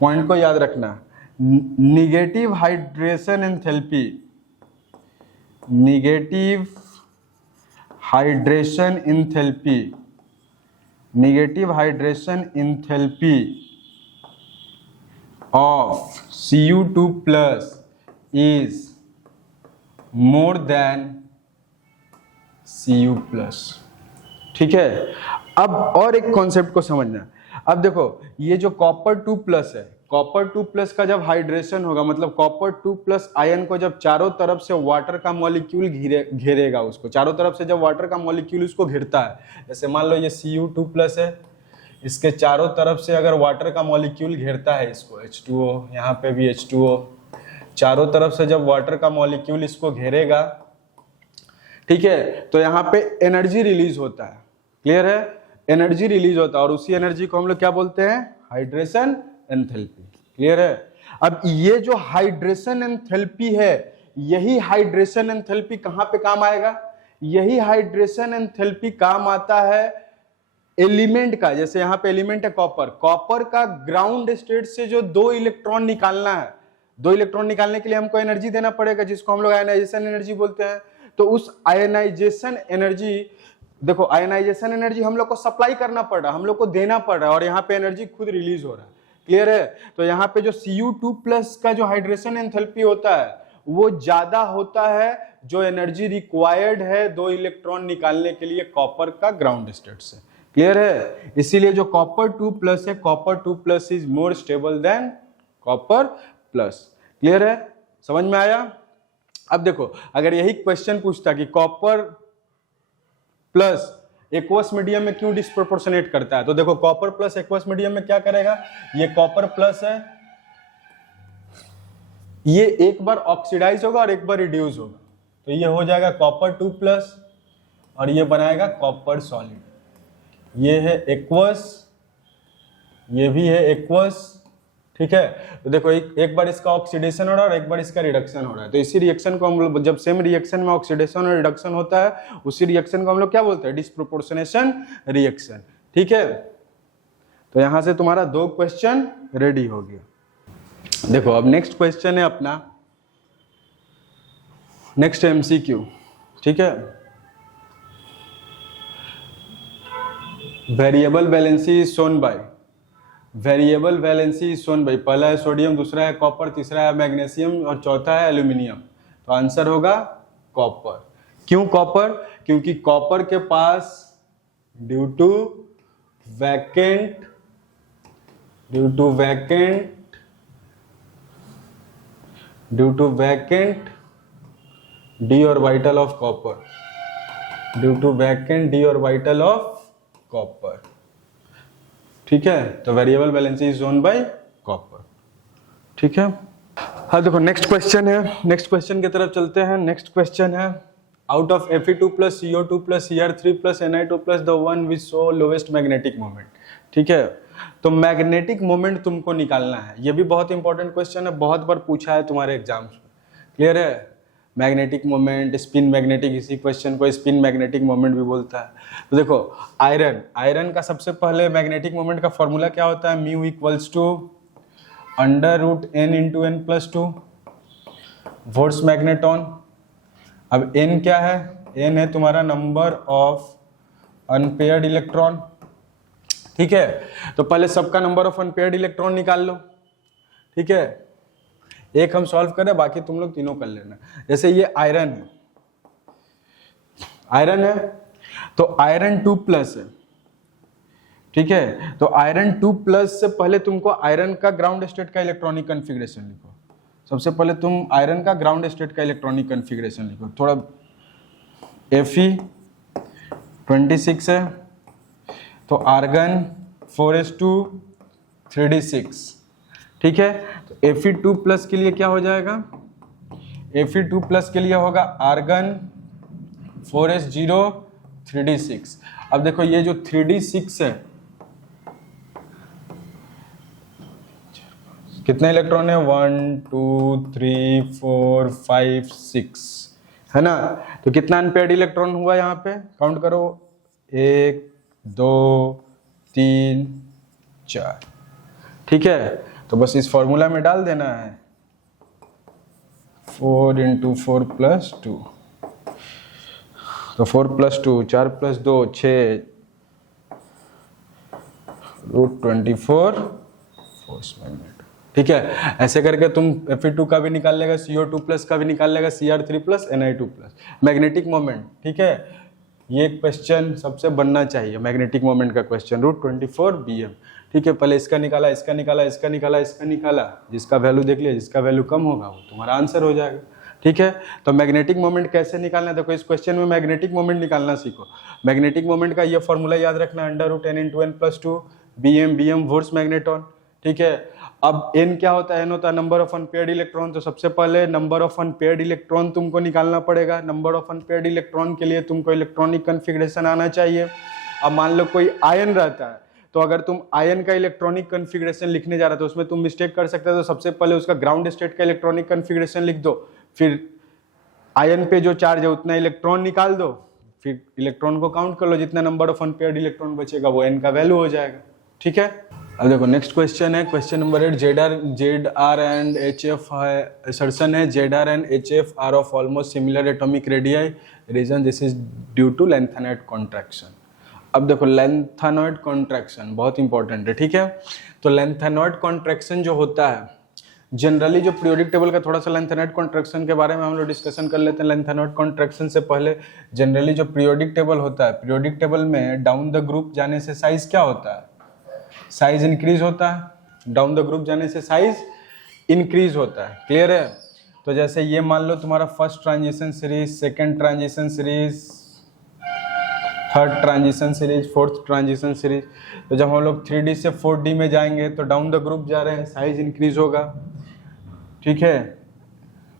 पॉइंट को याद रखना, negative hydration enthalpy, negative hydration enthalpy, negative hydration enthalpy of Cu2+ is more than Cu+। ठीक है, अब और एक कॉन्सेप्ट को समझना। अब देखो ये जो Cu2+ है, Cu2+ का जब हाइड्रेशन होगा, मतलब Cu2+ आयन को जब चारों तरफ से वाटर का मॉलिक्यूल घेरेगा, उसको चारों तरफ से जब वाटर का मॉलिक्यूल उसको घेरता है, जैसे मान लो ये Cu2+ है, इसके चारों तरफ से अगर वाटर का मॉलिक्यूल घेरता है इसको, H2O, यहाँ पे भी H2O, चारों तरफ से जब वाटर का मॉलिक्यूल इसको घेरेगा, ठीक है, तो यहाँ पे एनर्जी रिलीज होता है। क्लियर है? एनर्जी रिलीज होता है और उसी एनर्जी को हम लोग क्या बोलते हैं? Hydration enthalpy. क्लियर है? अब ये जो हाइड्रेशन एंथैल्पी है, यही हाइड्रेशन एंथैल्पी कहां पे काम आएगा? यही हाइड्रेशन एंथैल्पी काम आता है एलिमेंट का। जैसे यहाँ पे एलिमेंट है कॉपर, कॉपर का ग्राउंड स्टेट से जो 2 इलेक्ट्रॉन निकालना है, 2 इलेक्ट्रॉन निकालने के लिए हमको एनर्जी देना पड़ेगा, जिसको हम लोग आयनाइजेशन एनर्जी बोलते हैं। तो उस आयनाइजेशन एनर्जी, देखो आयनाइजेशन एनर्जी हम लोग को सप्लाई करना पड़ रहा है, हम लोग को देना पड़ रहा है, और यहाँ पे एनर्जी खुद रिलीज हो रहा है। क्लियर है? तो यहाँ पे जो Cu2+ का जो हाइड्रेशन एंथैल्पी होता है वो ज्यादा होता है जो एनर्जी रिक्वायर्ड है 2 इलेक्ट्रॉन निकालने के लिए कॉपर का ग्राउंड स्टेट से। क्लियर है? इसीलिए जो Cu2+ है, Cu2+ is more stable then Cu+। Clear है? समझ में आया? अब देखो अगर यही क्वेश्चन पूछता कि Cu+ एक्वस मीडियम में क्यों डिस्प्रोपोर्शनेट करता है, तो देखो Cu+ एक्वस मीडियम में क्या करेगा? ये Cu+ है, ये एक बार ऑक्सीडाइज होगा और एक बार रिड्यूस होगा, तो ये हो जाएगा Cu2+ और ये बनाएगा कॉपर सॉलिड। ये है एक्वस, ये भी है एक्वस। ठीक है, तो देखो एक बार इसका ऑक्सीडेशन हो रहा है और एक बार इसका रिडक्शन हो रहा है, तो इसी रिएक्शन को हम लोग, जब सेम रिएक्शन में ऑक्सीडेशन और रिडक्शन होता है, उसी रिएक्शन को हम लोग क्या बोलते हैं? Disproportionation reaction. ठीक है, तो यहां से तुम्हारा 2 क्वेश्चन रेडी हो गया। देखो अब नेक्स्ट क्वेश्चन है अपना, नेक्स्ट MCQ। ठीक है, variable valency is shown by, variable valency is shown by, पहला है सोडियम, दूसरा है कॉपर, तीसरा है मैग्नीशियम और चौथा है एल्यूमिनियम। तो आंसर होगा कॉपर। क्यों कॉपर? क्योंकि कॉपर के पास due to vacant d orbital of copper, due to vacant d orbital of copper। ठीक है, तो variable valency is shown by copper. ठीक है, हाँ देखो नेक्स्ट क्वेश्चन है, नेक्स्ट क्वेश्चन की तरफ चलते हैं। नेक्स्ट क्वेश्चन है out of Fe2 plus CO2 plus Cr3 plus Ni2 plus the one which show lowest magnetic moment. ठीक है, तो मैग्नेटिक मोमेंट तुमको निकालना है। ये भी बहुत इंपॉर्टेंट क्वेश्चन है, बहुत बार पूछा है तुम्हारे एग्जाम्स में। क्लियर है? मैग्नेटिक मोमेंट, स्पिन मैग्नेटिक, इसी क्वेश्चन को स्पिन मैग्नेटिक मोमेंट भी बोलता है। तो देखो आयरन का सबसे पहले मैग्नेटिक मोमेंट का फॉर्मूला क्या होता है? Mu equals to √n×n+2 volts magneton. अब n क्या है? n है तुम्हारा नंबर ऑफ अनपेयर्ड इलेक्ट्रॉन। ठीक है, तो पहले सबका नंबर ऑफ अनपेयर्ड इलेक्ट्रॉन निकाल लो। ठीक है, एक हम सॉल्व करें, बाकी तुम लोग तीनों कर लेना। जैसे ये आयरन है तो आयरन 2+ है। ठीक है, तो आयरन 2+ से पहले तुमको आयरन का ग्राउंड स्टेट का इलेक्ट्रॉनिक कॉन्फ़िगरेशन लिखो। सबसे पहले तुम आयरन का ग्राउंड स्टेट का इलेक्ट्रॉनिक कॉन्फ़िगरेशन लिखो। थोड़ा Fe26 है, तो आर्गन 4s2 3d6। ठीक है, तो Fe2+ के लिए क्या हो जाएगा? Fe2+ के लिए होगा आर्गन 4s0 3d6। अब देखो ये जो 3d6 है, कितने इलेक्ट्रॉन है? 1 2 3 4 5 6 है ना। तो कितना अनपेयर्ड इलेक्ट्रॉन हुआ यहाँ पे? काउंट करो, 1 2 3 4। ठीक है, तो बस इस फॉर्मूला में डाल देना है 4 × 4 + 2। तो 4 + 2 4 + 2 6 √24 फोर्स मैग्नेट। ठीक है, ऐसे करके तुम Fe2 का भी निकाल लेगा, CO2+ का भी निकाल लेगा, Cr3+ Ni2+। मैग्नेटिक मोमेंट, ठीक है, ये क्वेश्चन सबसे बनना चाहिए, मैग्नेटिक मोमेंट का क्वेश्चन, √24 bm। ठीक है, पहले इसका निकाला, इसका निकाला, इसका निकाला, इसका निकाला, जिसका वैल्यू देख लिया, जिसका वैल्यू कम होगा वो तुम्हारा आंसर हो जाएगा। ठीक है, तो मैग्नेटिक मोमेंट कैसे निकालना है? देखो इस क्वेश्चन में मैग्नेटिक मोमेंट निकालना सीखो। मैग्नेटिक मोमेंट का ये फॉर्मूला याद रखना, √n×n+2 bm वोल्ट्स मैग्नेटॉन। ठीक है, अब n क्या होता है? n होता है नंबर ऑफ अनपेयर्ड इलेक्ट्रॉन। तो सबसे पहले नंबर ऑफ अनपेयर्ड इलेक्ट्रॉन तुमको निकालना पड़ेगा। नंबर ऑफ अनपेयर्ड इलेक्ट्रॉन के लिए तुमको इलेक्ट्रॉनिक कॉन्फ़िगरेशन आना चाहिए। अब मान लो कोई आयन रहता है, तो अगर तुम आयन का इलेक्ट्रॉनिक कॉन्फ़िगरेशन लिखने जा रहे हो तो उसमें तुम मिस्टेक कर सकते हो। तो सबसे पहले उसका ग्राउंड स्टेट का इलेक्ट्रॉनिक कॉन्फ़िगरेशन लिख दो, फिर आयन पे जो चार्ज है उतना इलेक्ट्रॉन निकाल दो, फिर इलेक्ट्रॉन को काउंट कर लो, जितना नंबर ऑफ अनपेयर्ड इलेक्ट्रॉन बचेगा वो n का वैल्यू हो जाएगा। ठीक है, अब देखो नेक्स्ट क्वेश्चन है, question number 8। ZR and HF है, असर्शन है ZR and HF are of almost similar atomic radii, reason this is due to lanthanoid contraction. अब देखो लेंथेनॉइड कॉन्ट्रैक्शन बहुत इंपॉर्टेंट है। ठीक है, तो लेंथेनॉइड कॉन्ट्रैक्शन जो होता है, जनरली जो पीरियोडिक टेबल का थोड़ा सा लेंथेनॉइड कॉन्ट्रैक्शन के बारे में हम लोग डिस्कशन कर लेते हैं। लेंथेनॉइड कॉन्ट्रैक्शन से पहले जनरली जो पीरियोडिक टेबल होता है, पीरियोडिक टेबल में डाउन द ग्रुप जाने से साइज क्या होता है? साइज इंक्रीज होता है। डाउन द ग्रुप जाने से साइज इंक्रीज होता है। क्लियर है? तो जैसे ये मान लो तुम्हारा first transition series, second transition series, third transition series, fourth transition series. तो जब हम लोग 3D से 4D में जाएंगे तो डाउन द ग्रुप जा रहे हैं, साइज इंक्रीज होगा। ठीक है,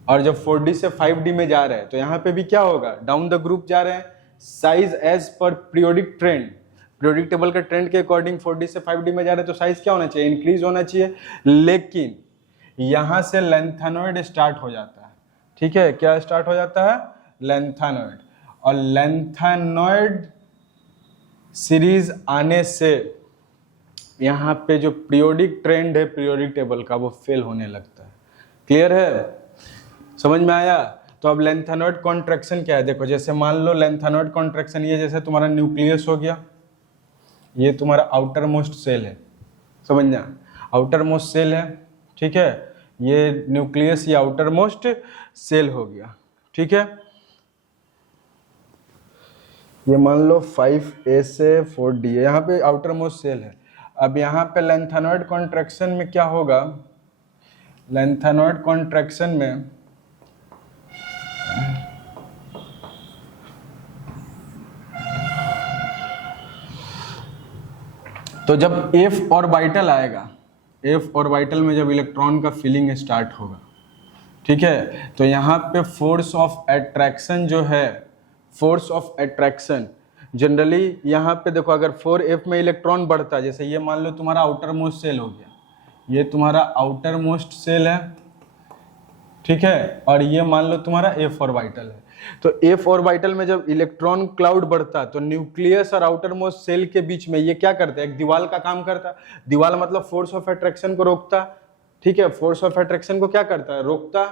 और जब 4D से 5D में जा रहे हैं तो यहाँ पे भी क्या होगा? डाउन द ग्रुप जा रहे हैं, size as per periodic trend, periodic table के ट्रेंड के अकॉर्डिंग 4D से 5D में जा रहे हैं तो साइज क्या होना चाहिए? इंक्रीज होना चाहिए। लेकिन यहाँ से लेंथेनॉइड स्टार्ट हो जाता है। ठीक है, क्या स्टार्ट हो जाता है? लेंथेनॉइड। और लेंथेनॉइड सीरीज आने से यहाँ पे जो पीरियोडिक ट्रेंड है पीरियोडिक टेबल का वो फेल होने लगता है। क्लियर है? समझ में आया? तो अब लेंथेनॉइड कॉन्ट्रैक्शन क्या है? देखो जैसे मान लो लेंथेनॉइड कॉन्ट्रैक्शन, ये जैसे तुम्हारा न्यूक्लियस हो गया, ये तुम्हारा आउटर मोस्ट सेल है, समझना, आउटर मोस्ट सेल है, ठीक है, ये न्यूक्लियस ये आउटर मोस्ट सेल हो गया, ठीक है। ये मान लो 5A से 4D है, यहाँ पे आउटर मोस्ट सेल है। अब यहाँ पे लेंथेनॉइड कॉन्ट्रैक्शन में क्या होगा, लेंथेनॉइड कॉन्ट्रैक्शन में तो जब एफ ऑर्बिटल आएगा, एफ ऑर्बिटल में जब इलेक्ट्रॉन का फिलिंग स्टार्ट होगा, ठीक है, तो यहाँ पे फोर्स ऑफ अट्रैक्शन जो है, फोर्स ऑफ अट्रैक्शन जनरली यहाँ पे देखो, अगर 4F में इलेक्ट्रॉन बढ़ता है, जैसे ये मान लो तुम्हारा आउटर मोस्ट सेल हो गया, ये तुम्हारा आउटर मोस्ट सेल है, ठीक है, और ये मान लो तुम्हारा एफ ऑर्बिटल है। तो एफ ऑर्बिटल में जब इलेक्ट्रॉन क्लाउड बढ़ता है तो न्यूक्लियस और आउटर मोस्ट सेल के बीच में ये क्या करता है, एक दीवार का काम करता है। दीवार मतलब फोर्स ऑफ अट्रैक्शन को रोकता, ठीक है, फोर्स ऑफ अट्रैक्शन को क्या करता है, रोकता,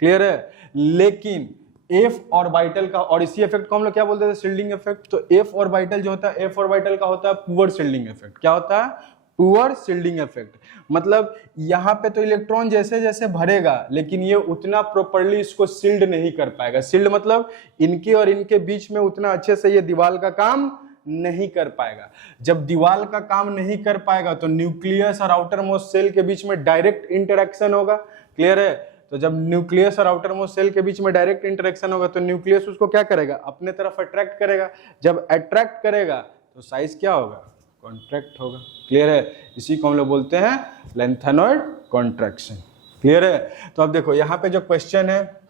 क्लियर है। लेकिन एफ ऑर्बिटल का, और इसी इफेक्ट को हम लोग क्या बोलते थे, शील्डिंग इफेक्ट। तो एफ ऑर्बिटल जो होता है, एफ ऑर्बिटल का होता है पुअर शील्डिंग इफेक्ट। क्या होता है, पुअर शील्डिंग इफेक्ट। मतलब यहाँ पे तो इलेक्ट्रॉन जैसे जैसे भरेगा, लेकिन ये उतना प्रॉपर्ली इसको शील्ड नहीं कर पाएगा। शील्ड मतलब इनके और इनके बीच में उतना अच्छे से ये दीवार का काम नहीं कर पाएगा। जब दीवार का काम नहीं कर पाएगा तो न्यूक्लियस और आउटर मोस्ट सेल के बीच में डायरेक्ट इंटरेक्शन होगा, क्लियर है। तो जब न्यूक्लियस और आउटर मोस्ट सेल के बीच में डायरेक्ट इंटरेक्शन होगा तो न्यूक्लियस उसको क्या करेगा, अपने तरफ अट्रैक्ट करेगा। जब अट्रैक्ट करेगा तो साइज क्या होगा, कॉन्ट्रैक्ट होगा, क्लियर है। इसी को हम लोग बोलते हैं लेंथेनॉइड कॉन्ट्रैक्शन, क्लियर है। तो अब देखो यहाँ पे जो क्वेश्चन है,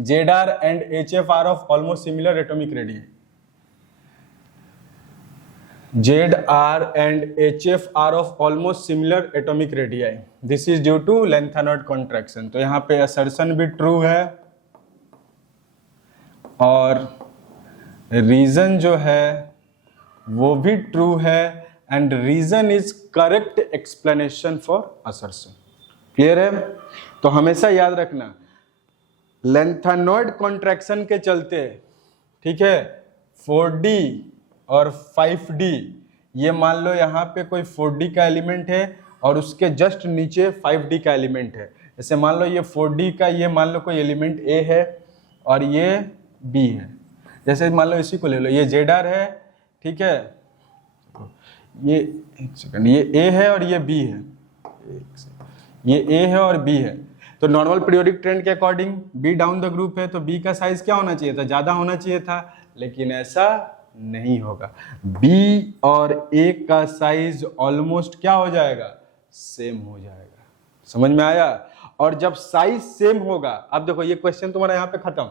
ZR and HF are of almost similar atomic radius. ZR and HF are of almost similar atomic radii. This is due to lengthanoid contraction. तो यहाँ पे assertion भी true है और reason जो है वो भी true है, and reason is correct explanation for assertion. Clear है। तो हमेशा याद रखना lengthanoid contraction के चलते, ठीक है, 4D और 5D, ये मान लो यहाँ पे कोई 4D का एलिमेंट है और उसके जस्ट नीचे 5D का एलिमेंट है। जैसे मान लो ये 4D का, ये मान लो कोई एलिमेंट A है और ये B है। जैसे मान लो इसी को ले लो, ये ZR है, ठीक है, ये एक सेकंड, ये A है और ये B है, ये A है और B है। तो नॉर्मल पीरियोडिक ट्रेंड के according B down the group है तो B का साइज क्या होना चाहिए था, ज्यादा होना चाहिए था, लेकिन ऐसा नहीं होगा। B और A का साइज ऑलमोस्ट क्या हो जाएगा, सेम हो जाएगा। समझ में आया। और जब साइज सेम होगा, अब देखो ये क्वेश्चन तुम्हारा यहाँ पे खत्म,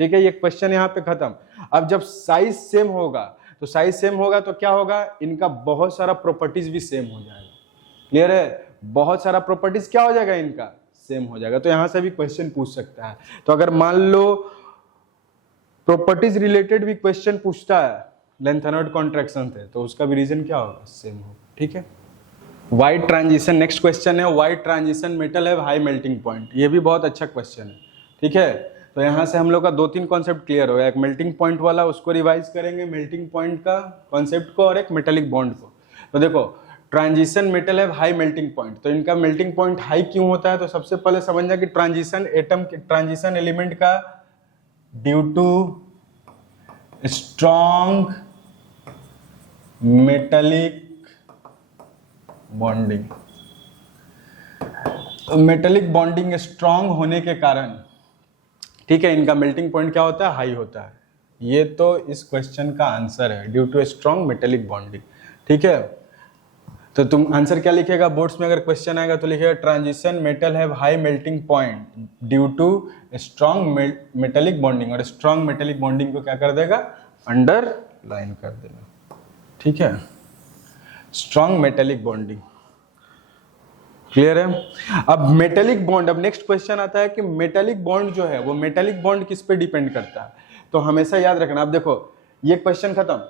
ठीक है, ये क्वेश्चन यहाँ पे खत्म। अब जब साइज सेम होगा तो साइज सेम होगा तो क्या होगा, इनका बहुत सारा प्रॉपर्टीज भी सेम हो जाएगा, क्लियर है। बहुत सारा प्रॉपर्टीज क्या हो जाएगा, इनका सेम हो जाएगा। तो यहां से भी क्वेश्चन पूछ सकता है। तो अगर मान लो प्रॉपर्टीज रिलेटेड भी क्वेश्चन पूछता है लेंथेनॉइड कॉन्ट्रैक्शन से, तो उसका भी रीजन क्या होगा, सेम होगा, ठीक है। वाइड ट्रांजिशन, नेक्स्ट क्वेश्चन है, वाइड ट्रांजिशन मेटल है हाई मेल्टिंग पॉइंट। ये भी बहुत अच्छा क्वेश्चन है, ठीक है। तो यहाँ से हम लोग का 2-3 कॉन्सेप्ट क्लियर हो गया। एक मेल्टिंग पॉइंट वाला, उसको रिवाइज करेंगे, मेल्टिंग पॉइंट का कॉन्सेप्ट को, और एक मेटेलिक बॉन्ड को। तो देखो ट्रांजिशन मेटल है हाई मेल्टिंग पॉइंट, तो इनका मेल्टिंग पॉइंट हाई क्यों होता है। तो सबसे पहले समझना कि ट्रांजिशन एटम, ट्रांजिशन एलिमेंट का due to strong metallic bonding, metallic bonding strong होने के कारण, ठीक है, इनका मेल्टिंग पॉइंट क्या होता है, हाई होता है। ये तो इस क्वेश्चन का आंसर है, due to strong metallic bonding, ठीक है। तो तुम आंसर क्या लिखेगा, बोर्ड्स में अगर क्वेश्चन आएगा तो लिखेगा transition metal have high melting point due to strong metallic bonding, और स्ट्रॉन्ग मेटेलिक बॉन्डिंग को क्या कर देगा, अंडर लाइन कर देगा, ठीक है, स्ट्रॉन्ग मेटेलिक बॉन्डिंग, क्लियर है। अब मेटेलिक बॉन्ड, अब नेक्स्ट क्वेश्चन आता है कि मेटेलिक बॉन्ड जो है वो मेटेलिक बॉन्ड किस पे डिपेंड करता है। तो हमेशा याद रखना। अब देखो ये क्वेश्चन खत्म,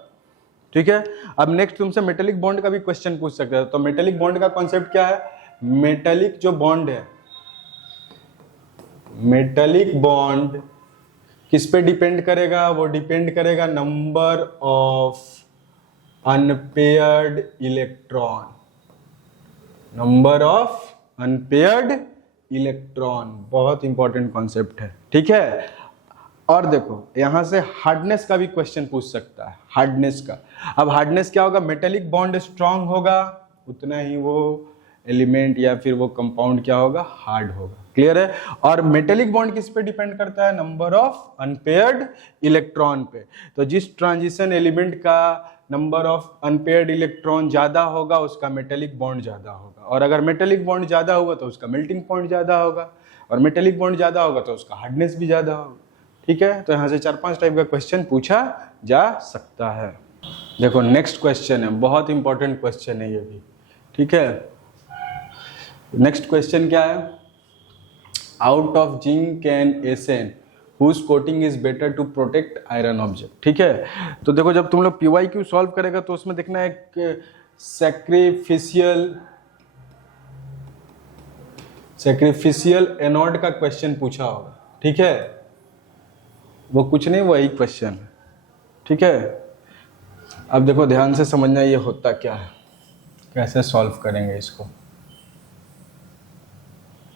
ठीक है। अब नेक्स्ट तुमसे मेटेलिक बॉन्ड का भी क्वेश्चन पूछ सकते हैं। तो मेटेलिक बॉन्ड का कॉन्सेप्ट क्या है, मेटेलिक जो बॉन्ड है, मेटेलिक बॉन्ड किस पे डिपेंड करेगा, वो डिपेंड करेगा number of unpaired electron, number of unpaired electron, बहुत इंपॉर्टेंट कॉन्सेप्ट है, ठीक है। और देखो यहां से हार्डनेस का भी क्वेश्चन पूछ सकता है, हार्डनेस का। अब हार्डनेस क्या होगा, मेटेलिक बॉन्ड स्ट्रांग होगा उतना ही वो एलिमेंट या फिर वो कंपाउंड क्या होगा, हार्ड होगा। क्लियर है। और मेटेलिक बॉन्ड किस पे डिपेंड करता है, नंबर ऑफ अनपेयर्ड इलेक्ट्रॉन पे। तो जिस ट्रांजिशन एलिमेंट का नंबर ऑफ अनपेयर्ड इलेक्ट्रॉन ज्यादा होगा उसका मेटेलिक बॉन्ड ज्यादा होगा, और अगर मेटेलिक बॉन्ड ज्यादा हुआ तो उसका मेल्टिंग पॉइंट ज्यादा होगा, और मेटेलिक बॉन्ड ज्यादा होगा तो उसका हार्डनेस भी ज्यादा होगा। ठीक है, तो यहाँ से 4-5 टाइप का क्वेश्चन पूछा जा सकता है। देखो नेक्स्ट क्वेश्चन है, बहुत इंपॉर्टेंट क्वेश्चन है ये भी। ठीक है, नेक्स्ट क्वेश्चन क्या है, out of zinc and एसेन whose coating is better to protect iron object। ठीक है, तो देखो जब तुम लोग PYQ सॉल्व करेगा तो उसमें देखना एक सैक्रिफिशियल एनोड का क्वेश्चन पूछा होगा। ठीक है, वो कुछ नहीं, वही क्वेश्चन है। ठीक है, अब देखो ध्यान से समझना ये होता क्या है, कैसे सॉल्व करेंगे इसको।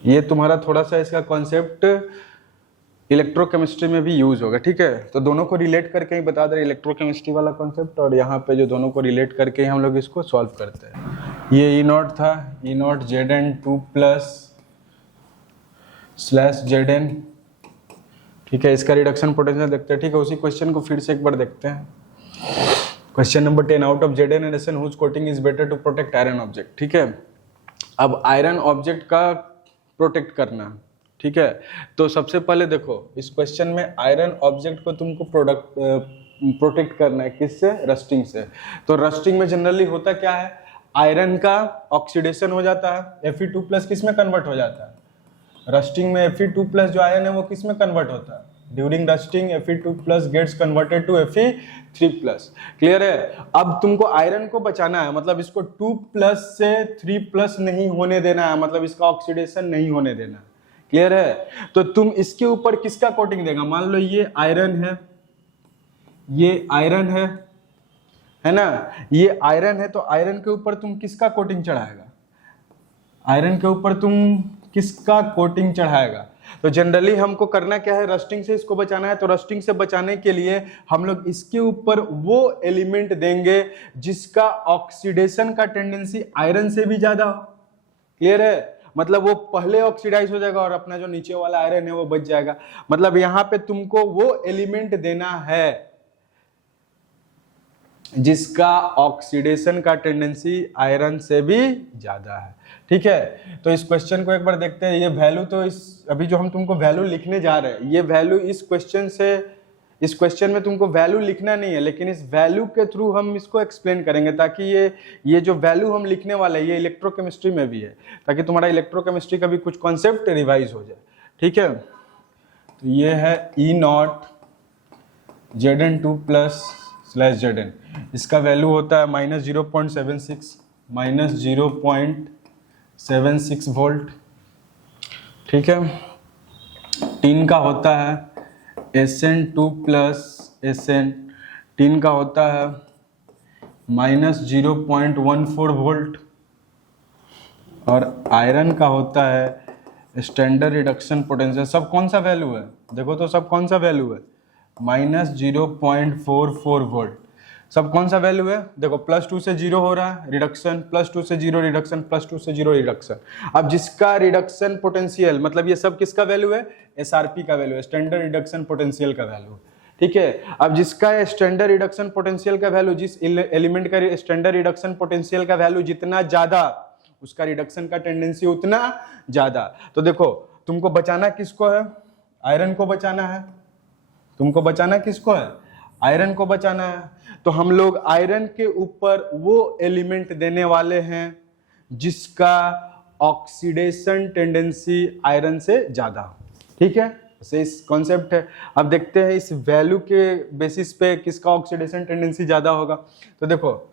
ये तुम्हारा थोड़ा सा इसका कॉन्सेप्ट इलेक्ट्रोकेमिस्ट्री में भी यूज होगा। ठीक है, तो दोनों को रिलेट करके ही बता दे, इलेक्ट्रोकेमिस्ट्री वाला कॉन्सेप्ट और यहाँ पे जो दोनों को रिलेट करके ही हम लोग इसको सॉल्व करते हैं। ये ई नॉट था, ई नॉट Zn2+/Zn। ठीक है, इसका रिडक्शन पोटेंशियल देखते हैं। ठीक है, उसी क्वेश्चन को फिर से एक बार देखते हैं। Question number 10, out of Zn and Sn whose coating is better to protect iron object। ठीक है, अब आयरन ऑब्जेक्ट का प्रोटेक्ट करना। ठीक है, तो सबसे पहले देखो इस क्वेश्चन में आयरन ऑब्जेक्ट को तुमको प्रोटेक्ट करना है, किससे, रस्टिंग से। तो रस्टिंग में जनरली होता क्या है, आयरन का ऑक्सीडेशन हो जाता है, Fe2+ किस में कन्वर्ट हो जाता है, रस्टिंग में Fe2+ जो आयरन है वो किस में कन्वर्ट होता है, during rusting Fe2+ gets converted to Fe3+। Clear है। अब तुमको आयरन को बचाना है, मतलब इसको 2+ से 3+ नहीं होने देना है, मतलब इसका ऑक्सीडेशन नहीं होने देना है। क्लियर है, तो तुम इसके ऊपर किसका कोटिंग देगा, मान लो ये आयरन है, ये आयरन है ना, ये आयरन है, तो आयरन के ऊपर तुम किसका कोटिंग चढ़ाएगा, आयरन के ऊपर तुम किसका कोटिंग चढ़ाएगा। तो जनरली हमको करना क्या है, रस्टिंग से इसको बचाना है। तो रस्टिंग से बचाने के लिए हम लोग इसके ऊपर वो एलिमेंट देंगे जिसका ऑक्सीडेशन का टेंडेंसी आयरन से भी ज्यादा हो। क्लियर है, मतलब वो पहले ऑक्सीडाइज हो जाएगा और अपना जो नीचे वाला आयरन है वो बच जाएगा। मतलब यहां पे तुमको वो एलिमेंट देना है जिसका ऑक्सीडेशन का टेंडेंसी आयरन से भी ज्यादा है। ठीक है, तो इस क्वेश्चन को एक बार देखते हैं। ये वैल्यू तो इस अभी जो हम तुमको वैल्यू लिखने जा रहे हैं, ये वैल्यू इस क्वेश्चन में तुमको वैल्यू लिखना नहीं है, लेकिन इस वैल्यू के थ्रू हम इसको एक्सप्लेन करेंगे, ताकि ये जो वैल्यू हम लिखने वाले हैं ये इलेक्ट्रोकेमिस्ट्री में भी है, ताकि तुम्हारा इलेक्ट्रोकेमिस्ट्री का भी कुछ कॉन्सेप्ट रिवाइज हो जाए। ठीक है, तो ये है E0 Zn2+/Zn, इसका वैल्यू होता है -0.76 वोल्ट। ठीक है, टीन का होता है Sn2+Sn, टीन का होता है -0.14 वोल्ट, और आयरन का होता है स्टैंडर्ड रिडक्शन पोटेंशियल। सब कौन सा वैल्यू है, देखो तो सब कौन सा वैल्यू है, -0.44 वोल्ट। सब कौन सा वैल्यू है, देखो +2 से 0 हो रहा है रिडक्शन, +2 से 0 रिडक्शन, +2 से 0 रिडक्शन। अब जिसका रिडक्शन पोटेंशियल, मतलब ये सब किसका वैल्यू है, SRP का वैल्यू है, स्टैंडर्ड रिडक्शन पोटेंशियल का वैल्यू। ठीक है, अब जिसका स्टैंडर्ड रिडक्शन पोटेंशियल का वैल्यू, जिस एलिमेंट का स्टैंडर्ड रिडक्शन पोटेंशियल का वैल्यू जितना ज्यादा, उसका रिडक्शन का टेंडेंसी उतना ज्यादा। तो देखो तुमको बचाना किसको है, आयरन को बचाना है। तुमको बचाना किसको है, आयरन को बचाना है। तो हम लोग आयरन के ऊपर वो एलिमेंट देने वाले हैं जिसका ऑक्सीडेशन टेंडेंसी आयरन से ज्यादा हो। ठीक है, ऐसे इस कॉन्सेप्ट है। अब देखते हैं इस वैल्यू के बेसिस पे किसका ऑक्सीडेशन टेंडेंसी ज्यादा होगा। तो देखो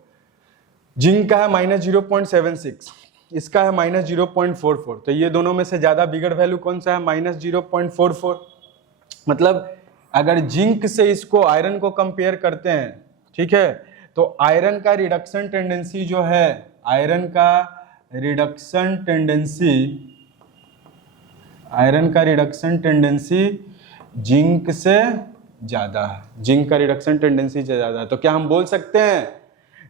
जिंक का है -0.76, इसका है -0.44, तो ये दोनों में से ज्यादा बिगड़ वैल्यू कौन सा है, -0.44। मतलब अगर जिंक से इसको आयरन को कंपेयर करते हैं, ठीक है, तो आयरन का रिडक्शन टेंडेंसी जो है, आयरन का रिडक्शन टेंडेंसी, आयरन का रिडक्शन टेंडेंसी जिंक से ज़्यादा है, जिंक का रिडक्शन टेंडेंसी से ज़्यादा है। तो क्या हम बोल सकते हैं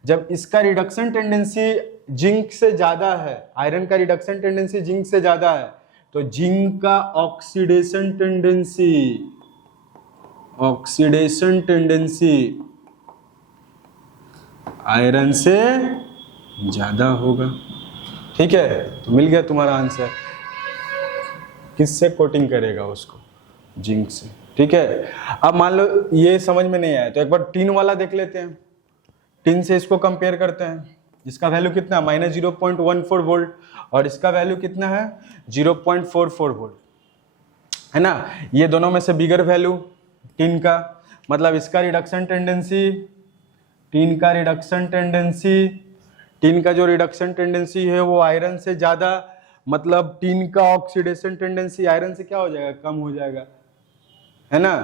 जब इसका रिडक्शन टेंडेंसी जिंक से ज़्यादा है, आयरन का रिडक्शन टेंडेंसी जिंक से ज़्यादा है, तो जिंक का oxidation tendency, oxidation tendency iron से ज़्यादा होगा। ठीक है, तो मिल गया तुम्हारा आंसर। किससे कोटिंग करेगा उसको? जिंक से। ठीक है, अब मान लो ये समझ में नहीं आया तो एक बार टिन वाला देख लेते हैं। टिन से इसको कंपेयर करते हैं। इसका वैल्यू कितना है? -0.14 वोल्ट, और इसका वैल्यू कितना है? 0.44 वोल्ट, है ना। ये दोनों में से बिगर वैल्यू टिन का, मतलब इसका रिडक्शन टेंडेंसी, टिन का रिडक्शन टेंडेंसी, टिन का जो रिडक्शन टेंडेंसी है वो आयरन से ज़्यादा, मतलब टिन का ऑक्सीडेशन टेंडेंसी आयरन से क्या हो जाएगा? कम हो जाएगा, है ना।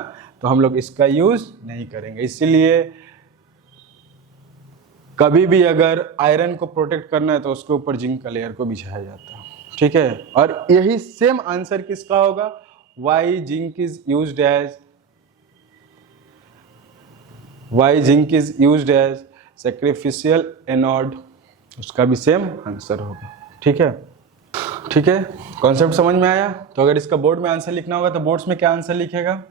तो हम लोग इसका यूज नहीं करेंगे। इसीलिए कभी भी अगर आयरन को प्रोटेक्ट करना है तो उसके ऊपर जिंक का लेयर को बिछाया जाता है। ठीक है, और यही सेम आंसर किसका होगा? Why zinc is used as, why zinc is used as sacrificial anode, उसका भी सेम आंसर होगा। ठीक है, ठीक है, कॉन्सेप्ट समझ में आया। तो अगर इसका बोर्ड में आंसर लिखना होगा तो बोर्ड्स में क्या आंसर लिखेगा?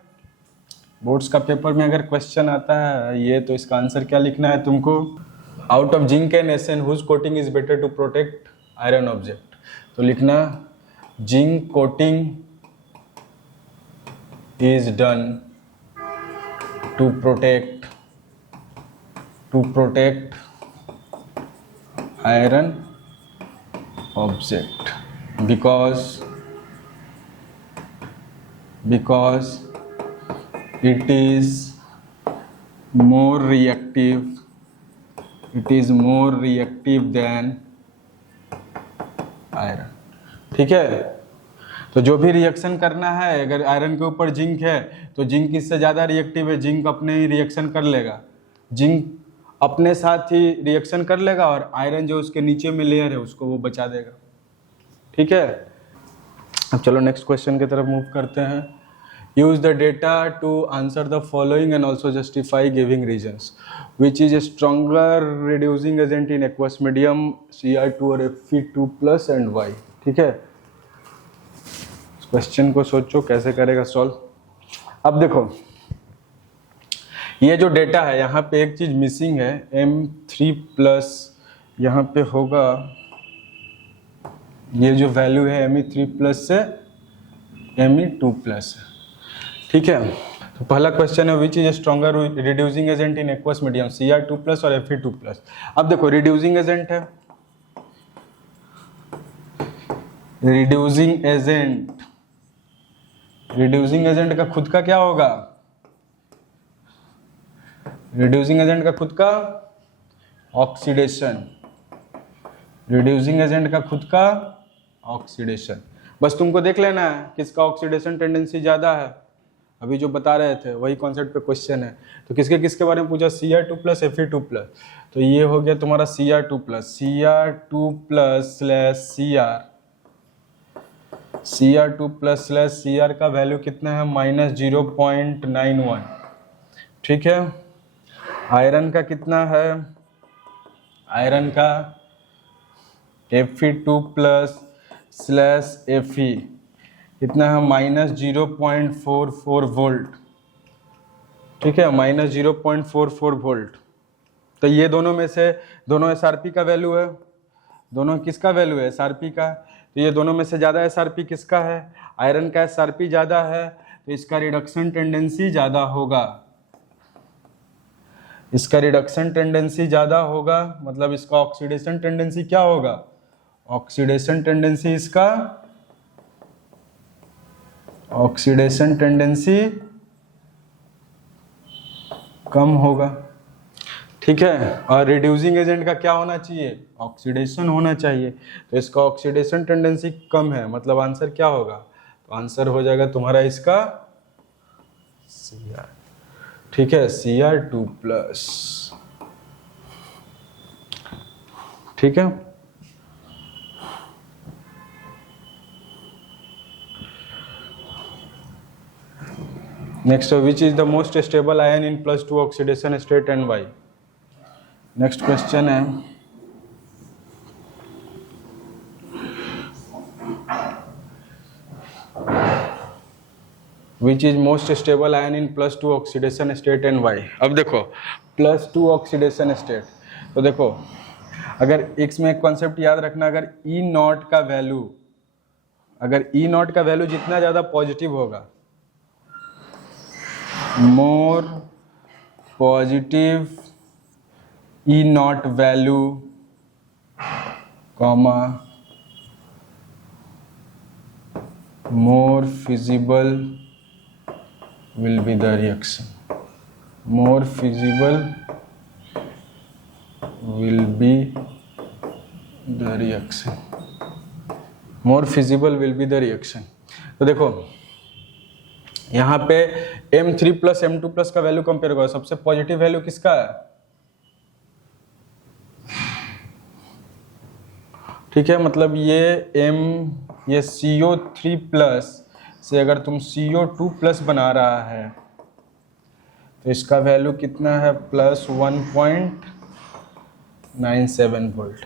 बोर्ड्स का पेपर में अगर क्वेश्चन आता है ये, तो इसका आंसर क्या लिखना है तुमको? Out of zinc and SN whose coating is better to protect iron object. तो लिखना zinc coating is done to protect iron object because it is more reactive than iron. ठीक है, तो जो भी रिएक्शन करना है, अगर आयरन के ऊपर जिंक है तो जिंक इससे ज़्यादा रिएक्टिव है, जिंक अपने ही रिएक्शन कर लेगा, जिंक अपने साथ ही रिएक्शन कर लेगा, और आयरन जो उसके नीचे में लेयर है उसको वो बचा देगा। ठीक है, अब चलो नेक्स्ट क्वेश्चन की तरफ मूव करते हैं। Use the data to answer the following and also justify giving reasons. Which is a stronger reducing agent in aqueous medium, Cr2 और Fe2+ एंड वाई। ठीक है, क्वेश्चन को सोचो कैसे करेगा सॉल्व। अब देखो ये जो डेटा है, यहाँ पे एक चीज मिसिंग है, M3+, यहाँ पे होगा ये जो वैल्यू है Me3+ से Me2+ है। ठीक है, तो पहला क्वेश्चन है which is stronger reducing agent in aqueous medium, Cr2+ और Fe2+। अब देखो रिड्यूसिंग एजेंट है, रिड्यूसिंग एजेंट का खुद का क्या होगा? रिड्यूसिंग एजेंट का खुद का ऑक्सीडेशन, रिड्यूसिंग एजेंट का खुद का ऑक्सीडेशन। बस तुमको देख लेना है किसका ऑक्सीडेशन टेंडेंसी ज़्यादा है, अभी जो बता रहे थे वही कॉन्सेप्ट पे क्वेश्चन है। तो किसके किसके बारे में पूछा? Cr2+, Fe2+। तो ये हो गया तुम्हारा Cr2+, Cr2+/Cr का वैल्यू कितना है? -0.91। ठीक है, आयरन का कितना है? आयरन का Fe2+/Fe कितना है? -0.44 वोल्ट। ठीक है, -0.44 वोल्ट। तो ये दोनों में से, दोनों SRP का वैल्यू है, दोनों किसका वैल्यू है? SRP का। तो ये दोनों में से ज़्यादा SRP किसका है? आयरन का SRP ज़्यादा है, तो इसका रिडक्शन टेंडेंसी ज़्यादा होगा, इसका रिडक्शन टेंडेंसी ज़्यादा होगा, मतलब इसका ऑक्सीडेशन टेंडेंसी क्या होगा? ऑक्सीडेशन टेंडेंसी इसका, ऑक्सीडेशन टेंडेंसी कम होगा। ठीक है, और रिड्यूसिंग एजेंट का क्या होना चाहिए? ऑक्सीडेशन होना चाहिए, तो इसका ऑक्सीडेशन टेंडेंसी कम है, मतलब आंसर क्या होगा? तो आंसर हो जाएगा तुम्हारा इसका Cr। ठीक है, Cr2+। ठीक है, next, which is the most stable ion in +2 oxidation state and why. Next question है, which is most stable ion in +2 oxidation state and why. अब देखो +2 ऑक्सीडेशन स्टेट, तो देखो अगर x में एक कॉन्सेप्ट याद रखना, अगर E0 का वैल्यू, अगर E0 का वैल्यू जितना ज़्यादा पॉजिटिव होगा, more positive E0 value comma more feasible will be the reaction, more feasible will be the reaction, more feasible will be the reaction। तो देखो यहाँ पे M3 प्लस M2 प्लस का वैल्यू कंपेयर होगा, सबसे पॉजिटिव वैल्यू किसका है, ठीक है, मतलब ये CO3 प्लस से अगर तुम CO2 प्लस बना रहा है तो इसका वैल्यू कितना है, +1.97 वोल्ट,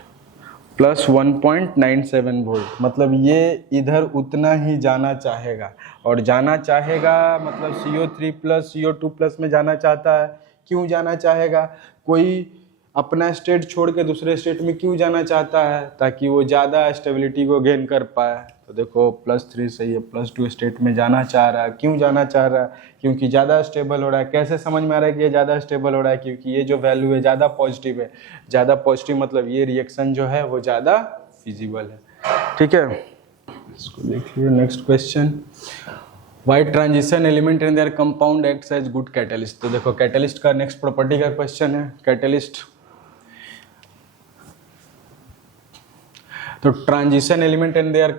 +1.97 वोल्ट। मतलब ये इधर उतना ही जाना चाहेगा, और जाना चाहेगा मतलब CO3 प्लस CO2 प्लस में जाना चाहता है। क्यों जाना चाहेगा, कोई अपना स्टेट छोड़ के दूसरे स्टेट में क्यों जाना चाहता है, ताकि वो ज़्यादा स्टेबिलिटी को गेन कर पाए। तो देखो +3 सही है, +2 स्टेट में जाना चाह रहा है। क्यों जाना चाह रहा है, क्योंकि ज़्यादा स्टेबल हो रहा है। कैसे समझ में आ रहा है कि ये ज़्यादा स्टेबल हो रहा है, क्योंकि ये जो वैल्यू है ज़्यादा पॉजिटिव है। ज़्यादा पॉजिटिव मतलब ये रिएक्शन जो है वो ज़्यादा फिजिबल है, ठीक है। इसको देखिए, next question, why transition element in their compound acts as good catalyst. तो देखो कैटलिस्ट का नेक्स्ट प्रॉपर्टी का क्वेश्चन है, कैटलिस्ट। तो transition element and their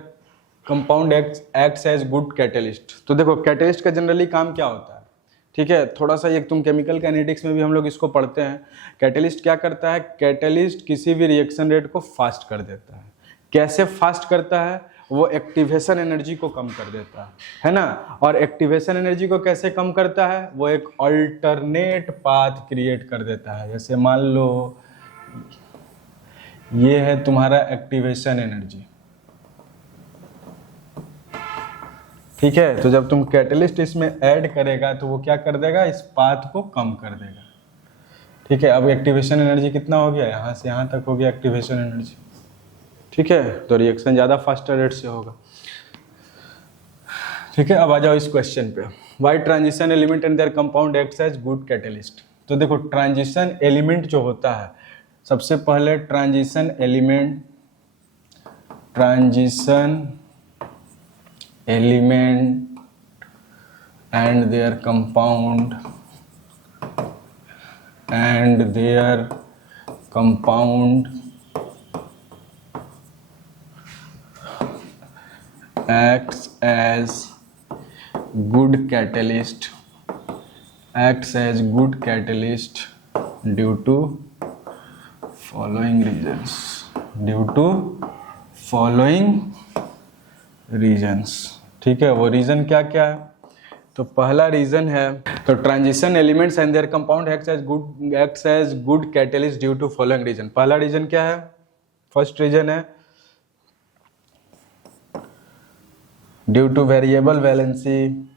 compound acts as good catalyst. तो देखो कैटलिस्ट का जनरली काम क्या होता है, ठीक है, थोड़ा सा ये तुम केमिकल काइनेटिक्स में भी हम लोग इसको पढ़ते हैं। कैटलिस्ट क्या करता है, कैटलिस्ट किसी भी रिएक्शन रेट को फास्ट कर देता है। कैसे फास्ट करता है, वो एक्टिवेशन एनर्जी को कम कर देता है ना। और एक्टिवेशन एनर्जी को कैसे कम करता है, वो एक अल्टरनेट पाथ क्रिएट कर देता है। जैसे मान लो ये है तुम्हारा एक्टिवेशन एनर्जी, ठीक है। तो जब तुम कैटलिस्ट इसमें ऐड करेगा तो वो क्या कर देगा, इस पाथ को कम कर देगा, ठीक है। अब एक्टिवेशन एनर्जी कितना हो गया, यहाँ से यहाँ तक हो गया एक्टिवेशन एनर्जी, ठीक है। तो रिएक्शन ज़्यादा फास्टर रेट से होगा, ठीक है। अब आ जाओ इस क्वेश्चन पे, why transition element and their compound acts as good catalyst. तो देखो ट्रांजिशन एलिमेंट जो होता है, सबसे पहले transition element and their compound acts as good catalyst due to following reasons, ठीक है। वो रीजन क्या क्या है, तो पहला रीजन है, तो transition elements and their compound acts as good catalyst due to following reason. पहला रीजन क्या है, फर्स्ट रीजन है due to variable valency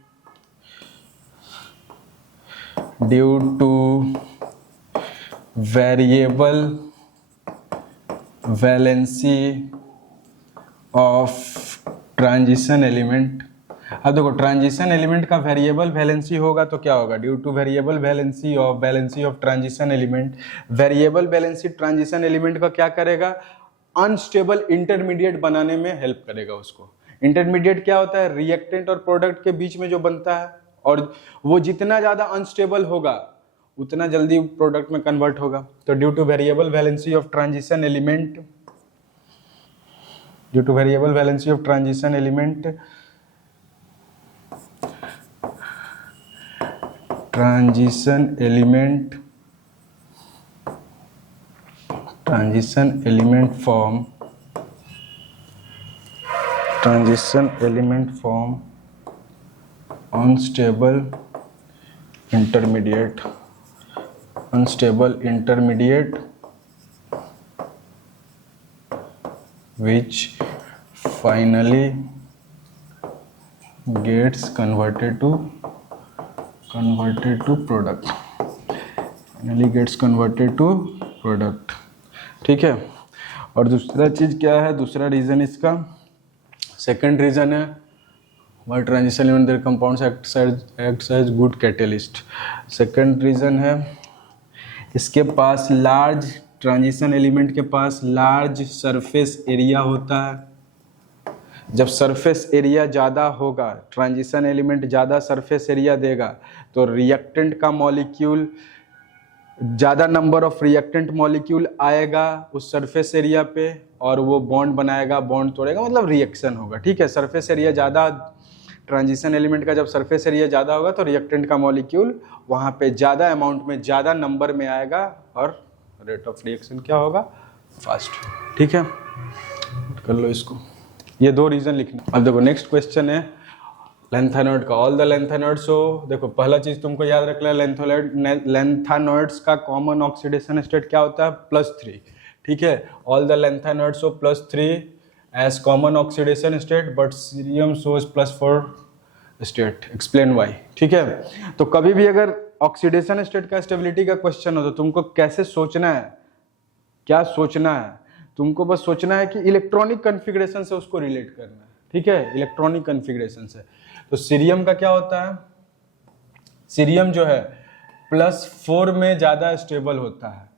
of transition element. अब देखो ट्रांजिशन एलिमेंट का वेरिएबल वैलेंसी होगा तो क्या होगा, due to variable valency of transition element. Variable valency transition element का क्या करेगा, अनस्टेबल इंटरमीडिएट बनाने में हेल्प करेगा उसको। इंटरमीडिएट क्या होता है, रिएक्टेंट और प्रोडक्ट के बीच में जो बनता है, और वो जितना ज़्यादा अनस्टेबल होगा उतना जल्दी प्रोडक्ट में कन्वर्ट होगा। तो due to variable valency of transition element, transition element form unstable intermediate, unstable intermediate, which finally gets converted to product, finally gets converted to product। ठीक है। और दूसरा चीज़ क्या है, दूसरा रीज़न इसका, सेकंड रीज़न है why transition element their compounds acts as good catalyst। Second reason है इसके पास लार्ज, ट्रांजिशन एलिमेंट के पास लार्ज सरफेस एरिया होता है। जब सरफेस एरिया ज़्यादा होगा, ट्रांजिशन एलिमेंट ज़्यादा सरफेस एरिया देगा तो रिएक्टेंट का मॉलिक्यूल, ज़्यादा नंबर ऑफ रिएक्टेंट मॉलिक्यूल आएगा उस सरफेस एरिया पे और वो बॉन्ड बनाएगा, बॉन्ड तोड़ेगा, मतलब रिएक्शन होगा। ठीक है, सरफेस एरिया ज़्यादा, ट्रांजिशन एलिमेंट का जब सरफेस एरिया ज़्यादा होगा तो रिएक्टेंट का मॉलिक्यूल वहाँ पे ज़्यादा अमाउंट में, ज़्यादा नंबर में आएगा और रेट ऑफ रिएक्शन क्या होगा, फास्ट। ठीक है, कर लो इसको, ये दो रीज़न लिखना। अब देखो नेक्स्ट क्वेश्चन है लेंथानॉइड का। ऑल द लेंथानॉइड्स, हो देखो पहला चीज़ तुमको याद रखना है, लेंथानॉइड्स का कॉमन ऑक्सीडेशन स्टेट क्या होता है, +3। ठीक है, ऑल द लेंथानॉइड्स हो +3 as common oxidation state but cerium shows +4 state, explain why। ठीक है, तो कभी भी अगर ऑक्सीडेशन स्टेट का स्टेबिलिटी का क्वेश्चन हो तो तुमको कैसे सोचना है, क्या सोचना है, तुमको बस सोचना है कि इलेक्ट्रॉनिक कन्फिग्रेशन से उसको रिलेट करना है। ठीक है, इलेक्ट्रॉनिक कन्फिग्रेशन से। तो सीरियम का क्या होता है, सीरियम जो है +4 में ज़्यादा स्टेबल होता है।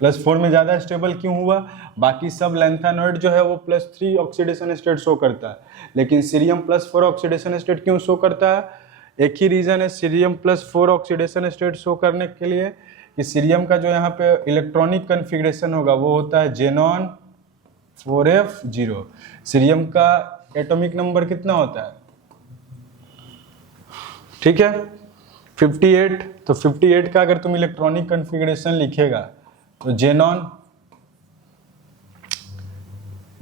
+4 में ज़्यादा स्टेबल क्यों हुआ, बाकी सब लेंथानॉइड जो है वो +3 ऑक्सीडेशन स्टेट शो करता है, लेकिन सीरियम +4 ऑक्सीडेशन स्टेट क्यों शो करता है, एक ही रीज़न है सीरियम +4 ऑक्सीडेशन स्टेट शो करने के लिए कि सीरियम का जो यहाँ पे इलेक्ट्रॉनिक कन्फिग्रेशन होगा वो होता है जेनॉन 4f0। सीरियम का एटॉमिक नंबर कितना होता है, ठीक है 58। तो 58 का अगर तुम इलेक्ट्रॉनिक कन्फिग्रेशन लिखेगा तो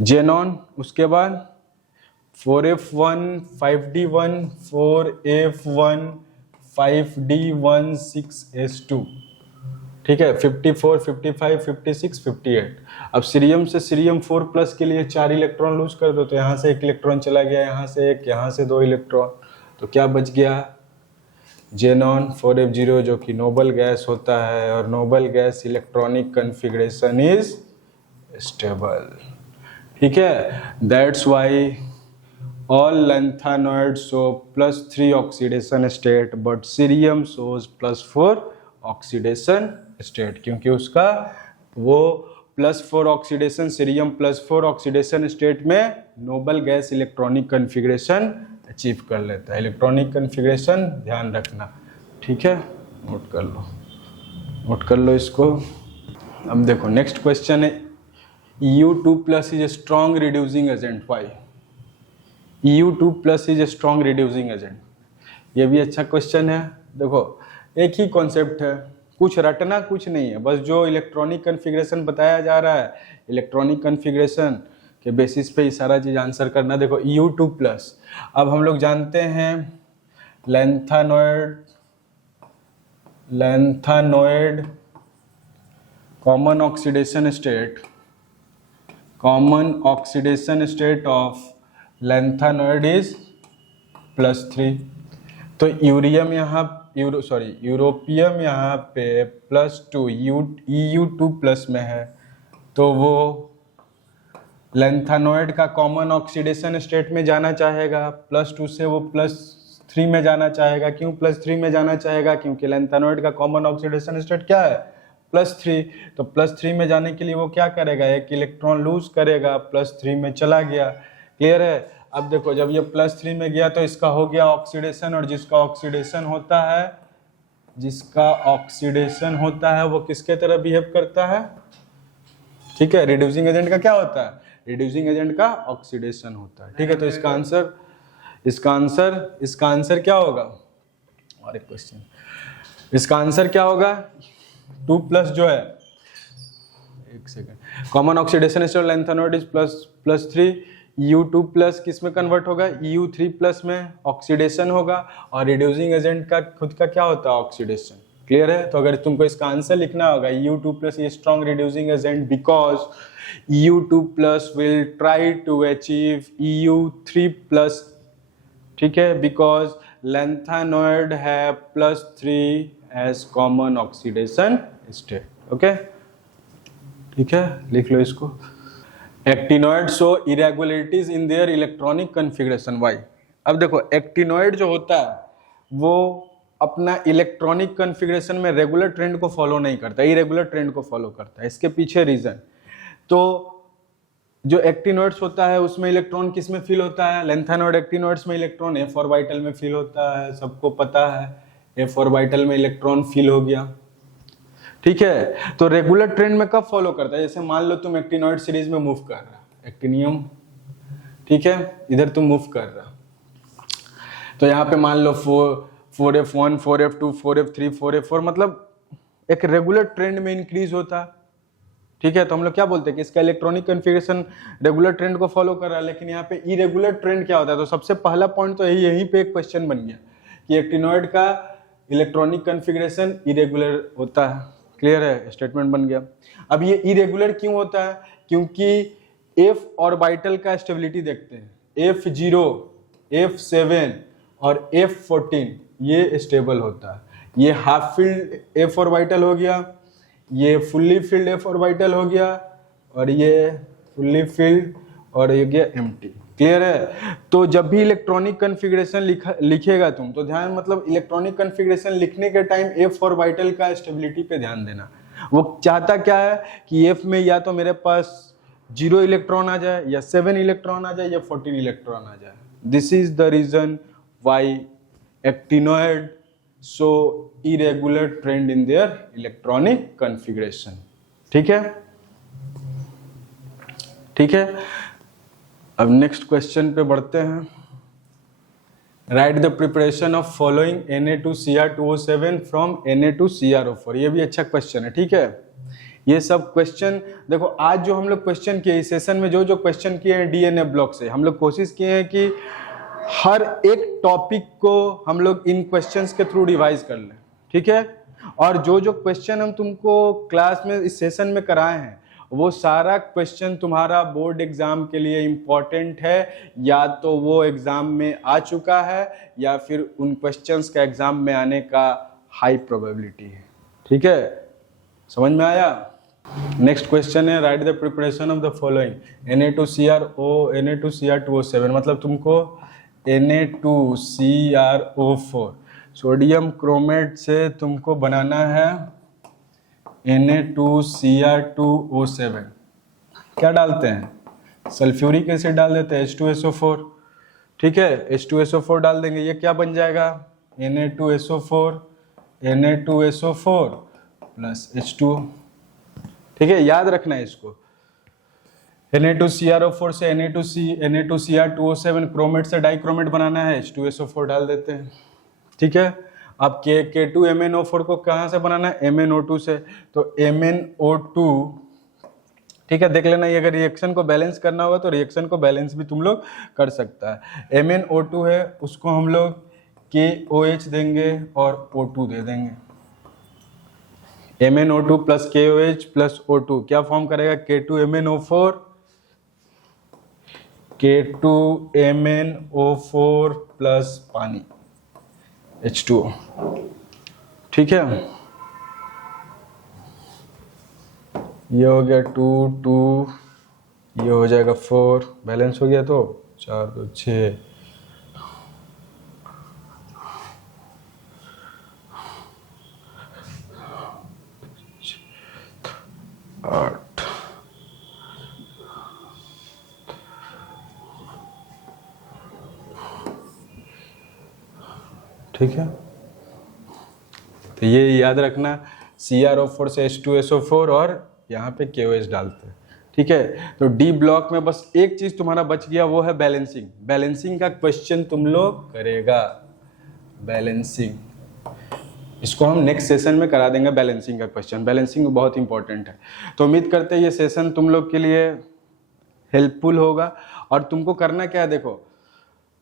जेनॉन, उसके बाद 4f1 5d1 4f1 5d1 6s2। ठीक है, 54 55 56 58। अब सीरियम से सीरियम 4+ के लिए 4 इलेक्ट्रॉन लूज कर दो तो यहाँ से 1 इलेक्ट्रॉन चला गया, यहाँ से 1, यहाँ से 2 इलेक्ट्रॉन, तो क्या बच गया, जेनॉन 4f0 जो कि नोबल गैस होता है, और noble gas electronic configuration is stable. ठीक है, that's why all lanthanoid show +3 oxidation state but cerium shows +4 oxidation state, क्योंकि उसका वो +4 ऑक्सीडेशन, सीरियम +4 ऑक्सीडेशन स्टेट में noble gas electronic configuration achieve कर लेता है। इलेक्ट्रॉनिक कन्फिग्रेशन ध्यान रखना, ठीक है, नोट कर लो इसको। अब देखो नेक्स्ट क्वेश्चन है EU2+ is a strong reducing agent, why EU2+ is a strong reducing agent, ये भी अच्छा क्वेश्चन है। देखो एक ही कॉन्सेप्ट है, कुछ रटना कुछ नहीं है, बस जो इलेक्ट्रॉनिक कन्फिग्रेशन बताया जा रहा है इलेक्ट्रॉनिक कन्फिग्रेशन के बेसिस पे ही सारा चीज़ आंसर करना। देखो EU2+, अब हम लोग जानते हैं lanthanoid common oxidation state of lanthanoid is +3। तो यूरोपियम यहाँ पे +2 EU2+ में है, तो वो लेंथानॉइड का कॉमन ऑक्सीडेशन स्टेट में जाना चाहेगा, +2 से वो +3 में जाना चाहेगा। क्यों +3 में जाना चाहेगा, क्योंकि लेंथानॉइड का कॉमन ऑक्सीडेशन स्टेट क्या है, +3। तो +3 में जाने के लिए वो क्या करेगा, 1 इलेक्ट्रॉन लूज करेगा, +3 में चला गया। क्लियर है। अब देखो जब ये +3 में गया तो इसका हो गया ऑक्सीडेशन, और जिसका ऑक्सीडेशन होता है वो किसके तरह बिहेव करता है, ठीक है, रिड्यूसिंग एजेंट का क्या होता है, रिड्यूसिंग एजेंट का ऑक्सीडेशन होता है। ठीक है, तो इसका आंसर क्या होगा, और एक क्वेश्चन, इसका आंसर क्या होगा, 2+ जो है, एक second, common oxidation state lanthanoid is +3, U2+ किस में कन्वर्ट होगा, U3+ में ऑक्सीडेशन होगा, और रिड्यूसिंग एजेंट का खुद का क्या होता है, ऑक्सीडेशन। क्लियर है। तो अगर तुमको इसका आंसर लिखना होगा U2+ ये strong reducing agent because U2+ will try to achieve U3+, ठीक है, बिकॉज लैंथेनॉइड है +3 as common oxidation state. Okay, ठीक है, लिख लो इसको। Actinoid show irregularities in their electronic configuration, why. अब देखो एक्टिनॉइड जो होता है वो अपना इलेक्ट्रॉनिक कन्फिग्रेशन में रेगुलर ट्रेंड को फॉलो नहीं करता, इरेगुलर ट्रेंड को फॉलो करता है। इसके पीछे रीजन, तो जो एक्टिनॉइड्स होता है उसमें इलेक्ट्रॉन किस में फिल होता है, लैंथेनॉइड एक्टिनॉइड्स में इलेक्ट्रॉन f ऑर्बिटल में फिल होता है, सबको पता है f ऑर्बिटल में इलेक्ट्रॉन फिल हो गया, ठीक है। तो रेगुलर ट्रेंड में कब फॉलो करता है, जैसे मान लो तुम एक्टिनॉइड सीरीज में मूव कर रहा, एक्टिनियम, ठीक है, इधर तुम मूव कर रहा, तो यहाँ पे मान लो 4f1 4f2 4f3 4f4, मतलब एक रेगुलर ट्रेंड में इंक्रीज होता, ठीक है। तो हम लोग क्या बोलते हैं कि इसका इलेक्ट्रॉनिक कन्फिग्रेशन रेगुलर ट्रेंड को फॉलो कर रहा है, लेकिन यहाँ पे इरेगुलर ट्रेंड क्या होता है। तो सबसे पहला पॉइंट तो यहीं पे एक क्वेश्चन बन गया कि एक्टिनॉइड का इलेक्ट्रॉनिक कन्फिग्रेशन इरेगुलर होता है। क्लियर है, स्टेटमेंट बन गया। अब ये इरेगुलर क्यों होता है, क्योंकि f ऑर्बिटल का स्टेबिलिटी देखते हैं, F0 F7 और F14 ये स्टेबल होता है। ये हाफ फील्ड f ऑर्बिटल हो गया, ये फुल्ली फील्ड f ऑर्बिटल हो गया, और ये फुल्ली फील्ड, और ये गया एम्प्टी। क्लियर है। तो जब भी इलेक्ट्रॉनिक कन्फिग्रेशन लिखेगा तुम, तो ध्यान, मतलब इलेक्ट्रॉनिक कन्फिग्रेशन लिखने के टाइम f ऑर्बिटल का स्टेबिलिटी पे ध्यान देना। वो चाहता क्या है कि f में या तो मेरे पास 0 इलेक्ट्रॉन आ जाए, या 7 इलेक्ट्रॉन आ जाए, या 14 इलेक्ट्रॉन आ जाए। This is the reason why actinoid so irregular trend in their electronic configuration, ठीक है, ठीक है। अब नेक्स्ट क्वेश्चन पे बढ़ते हैं। Right the preparation of following Na2Cr2O7 from Na2Cr4। ये भी अच्छा क्वेश्चन है, ठीक है। ये सब क्वेश्चन देखो, आज जो हम लोग क्वेश्चन किए इस सेशन में, जो क्वेश्चन किए हैं डीएनए ब्लॉक से, हम लोग कोशिश किए हैं कि हर एक टॉपिक को हम लोग इन क्वेश्चंस के थ्रू रिवाइज कर लें, ठीक है। और जो क्वेश्चन हम तुमको क्लास में इस सेशन में कराए हैं, वो सारा क्वेश्चन तुम्हारा बोर्ड एग्जाम के लिए इम्पॉर्टेंट है, या तो वो एग्जाम में आ चुका है, या फिर उन क्वेश्चंस का एग्जाम में आने का हाई प्रोबेबिलिटी है, ठीक है। समझ में आया। नेक्स्ट क्वेश्चन है, right the preparation of the following Na2Cr2O7, मतलब तुमको Na2Cr4 सोडियम क्रोमेट से तुमको बनाना है Na2Cr2O7। क्या डालते हैं, सल्फ्यूरिक एसिड डाल देते हैं, H2SO4, ठीक है, H2SO4 डाल देंगे, ये क्या बन जाएगा, Na2SO4 प्लस H2O, ठीक है। याद रखना है इसको, Na2Cr4 से Na2Cr2O7 क्रोमेट से डाइक्रोमेट बनाना है, H2SO4 डाल देते हैं, ठीक है। अब K2MnO4 को कहाँ से बनाना है, MnO2 से, तो MnO2, ठीक है। देख लेना, ये अगर रिएक्शन को बैलेंस करना होगा तो रिएक्शन को बैलेंस भी तुम लोग कर सकता है। MnO2 है, उसको हम लोग KOH देंगे और O2 दे देंगे। MnO2 plus KOH plus O2 क्या फॉर्म करेगा, K2MnO4, K2MnO4 प्लस पानी H2O, ठीक है। ये हो गया 2 2, ये हो जाएगा 4, बैलेंस हो गया, तो 4 2 6, 8, ठीक है। तो ये याद रखना, CrO4 से H2SO4 और यहाँ पे KOH डालते हैं, ठीक है। तो डी ब्लॉक में बस एक चीज तुम्हारा बच गया, वो है बैलेंसिंग। बैलेंसिंग का क्वेश्चन तुम लोग करेगा, बैलेंसिंग, इसको हम नेक्स्ट सेशन में करा देंगे। बैलेंसिंग का क्वेश्चन, बैलेंसिंग बहुत इंपॉर्टेंट है। तो उम्मीद करते हैं ये सेशन तुम लोग के लिए हेल्पफुल होगा, और तुमको करना क्या है, देखो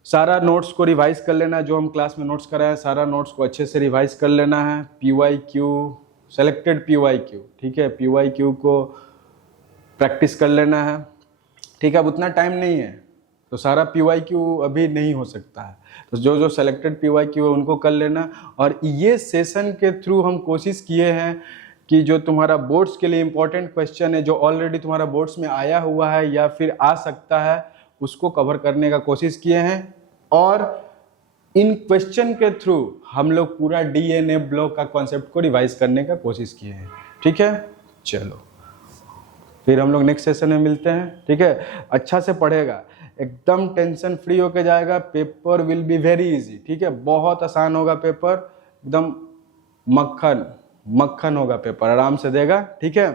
सारा नोट्स को रिवाइज कर लेना, जो हम क्लास में नोट्स कराए सारा नोट्स को अच्छे से रिवाइज कर लेना है। PYQ, सेलेक्टेड PYQ, ठीक है, PYQ को प्रैक्टिस कर लेना है, ठीक है। अब उतना टाइम नहीं है तो सारा PYQ अभी नहीं हो सकता है, तो जो जो सेलेक्टेड PYQ है उनको कर लेना। और ये सेशन के थ्रू हम कोशिश किए हैं कि जो तुम्हारा बोर्ड्स के लिए इम्पोर्टेंट क्वेश्चन है, जो ऑलरेडी तुम्हारा बोर्ड्स में आया हुआ है या फिर आ सकता है, उसको कवर करने का कोशिश किए हैं। और इन क्वेश्चन के थ्रू हम लोग पूरा DNA ब्लॉक का कॉन्सेप्ट को रिवाइज करने का कोशिश किए हैं, ठीक है। चलो फिर हम लोग नेक्स्ट सेशन में मिलते हैं, ठीक है। अच्छा से पढ़ेगा, एकदम टेंशन फ्री होके जाएगा, paper will be very easy, ठीक है। बहुत आसान होगा पेपर, एकदम मक्खन मक्खन होगा पेपर, आराम से देगा, ठीक है।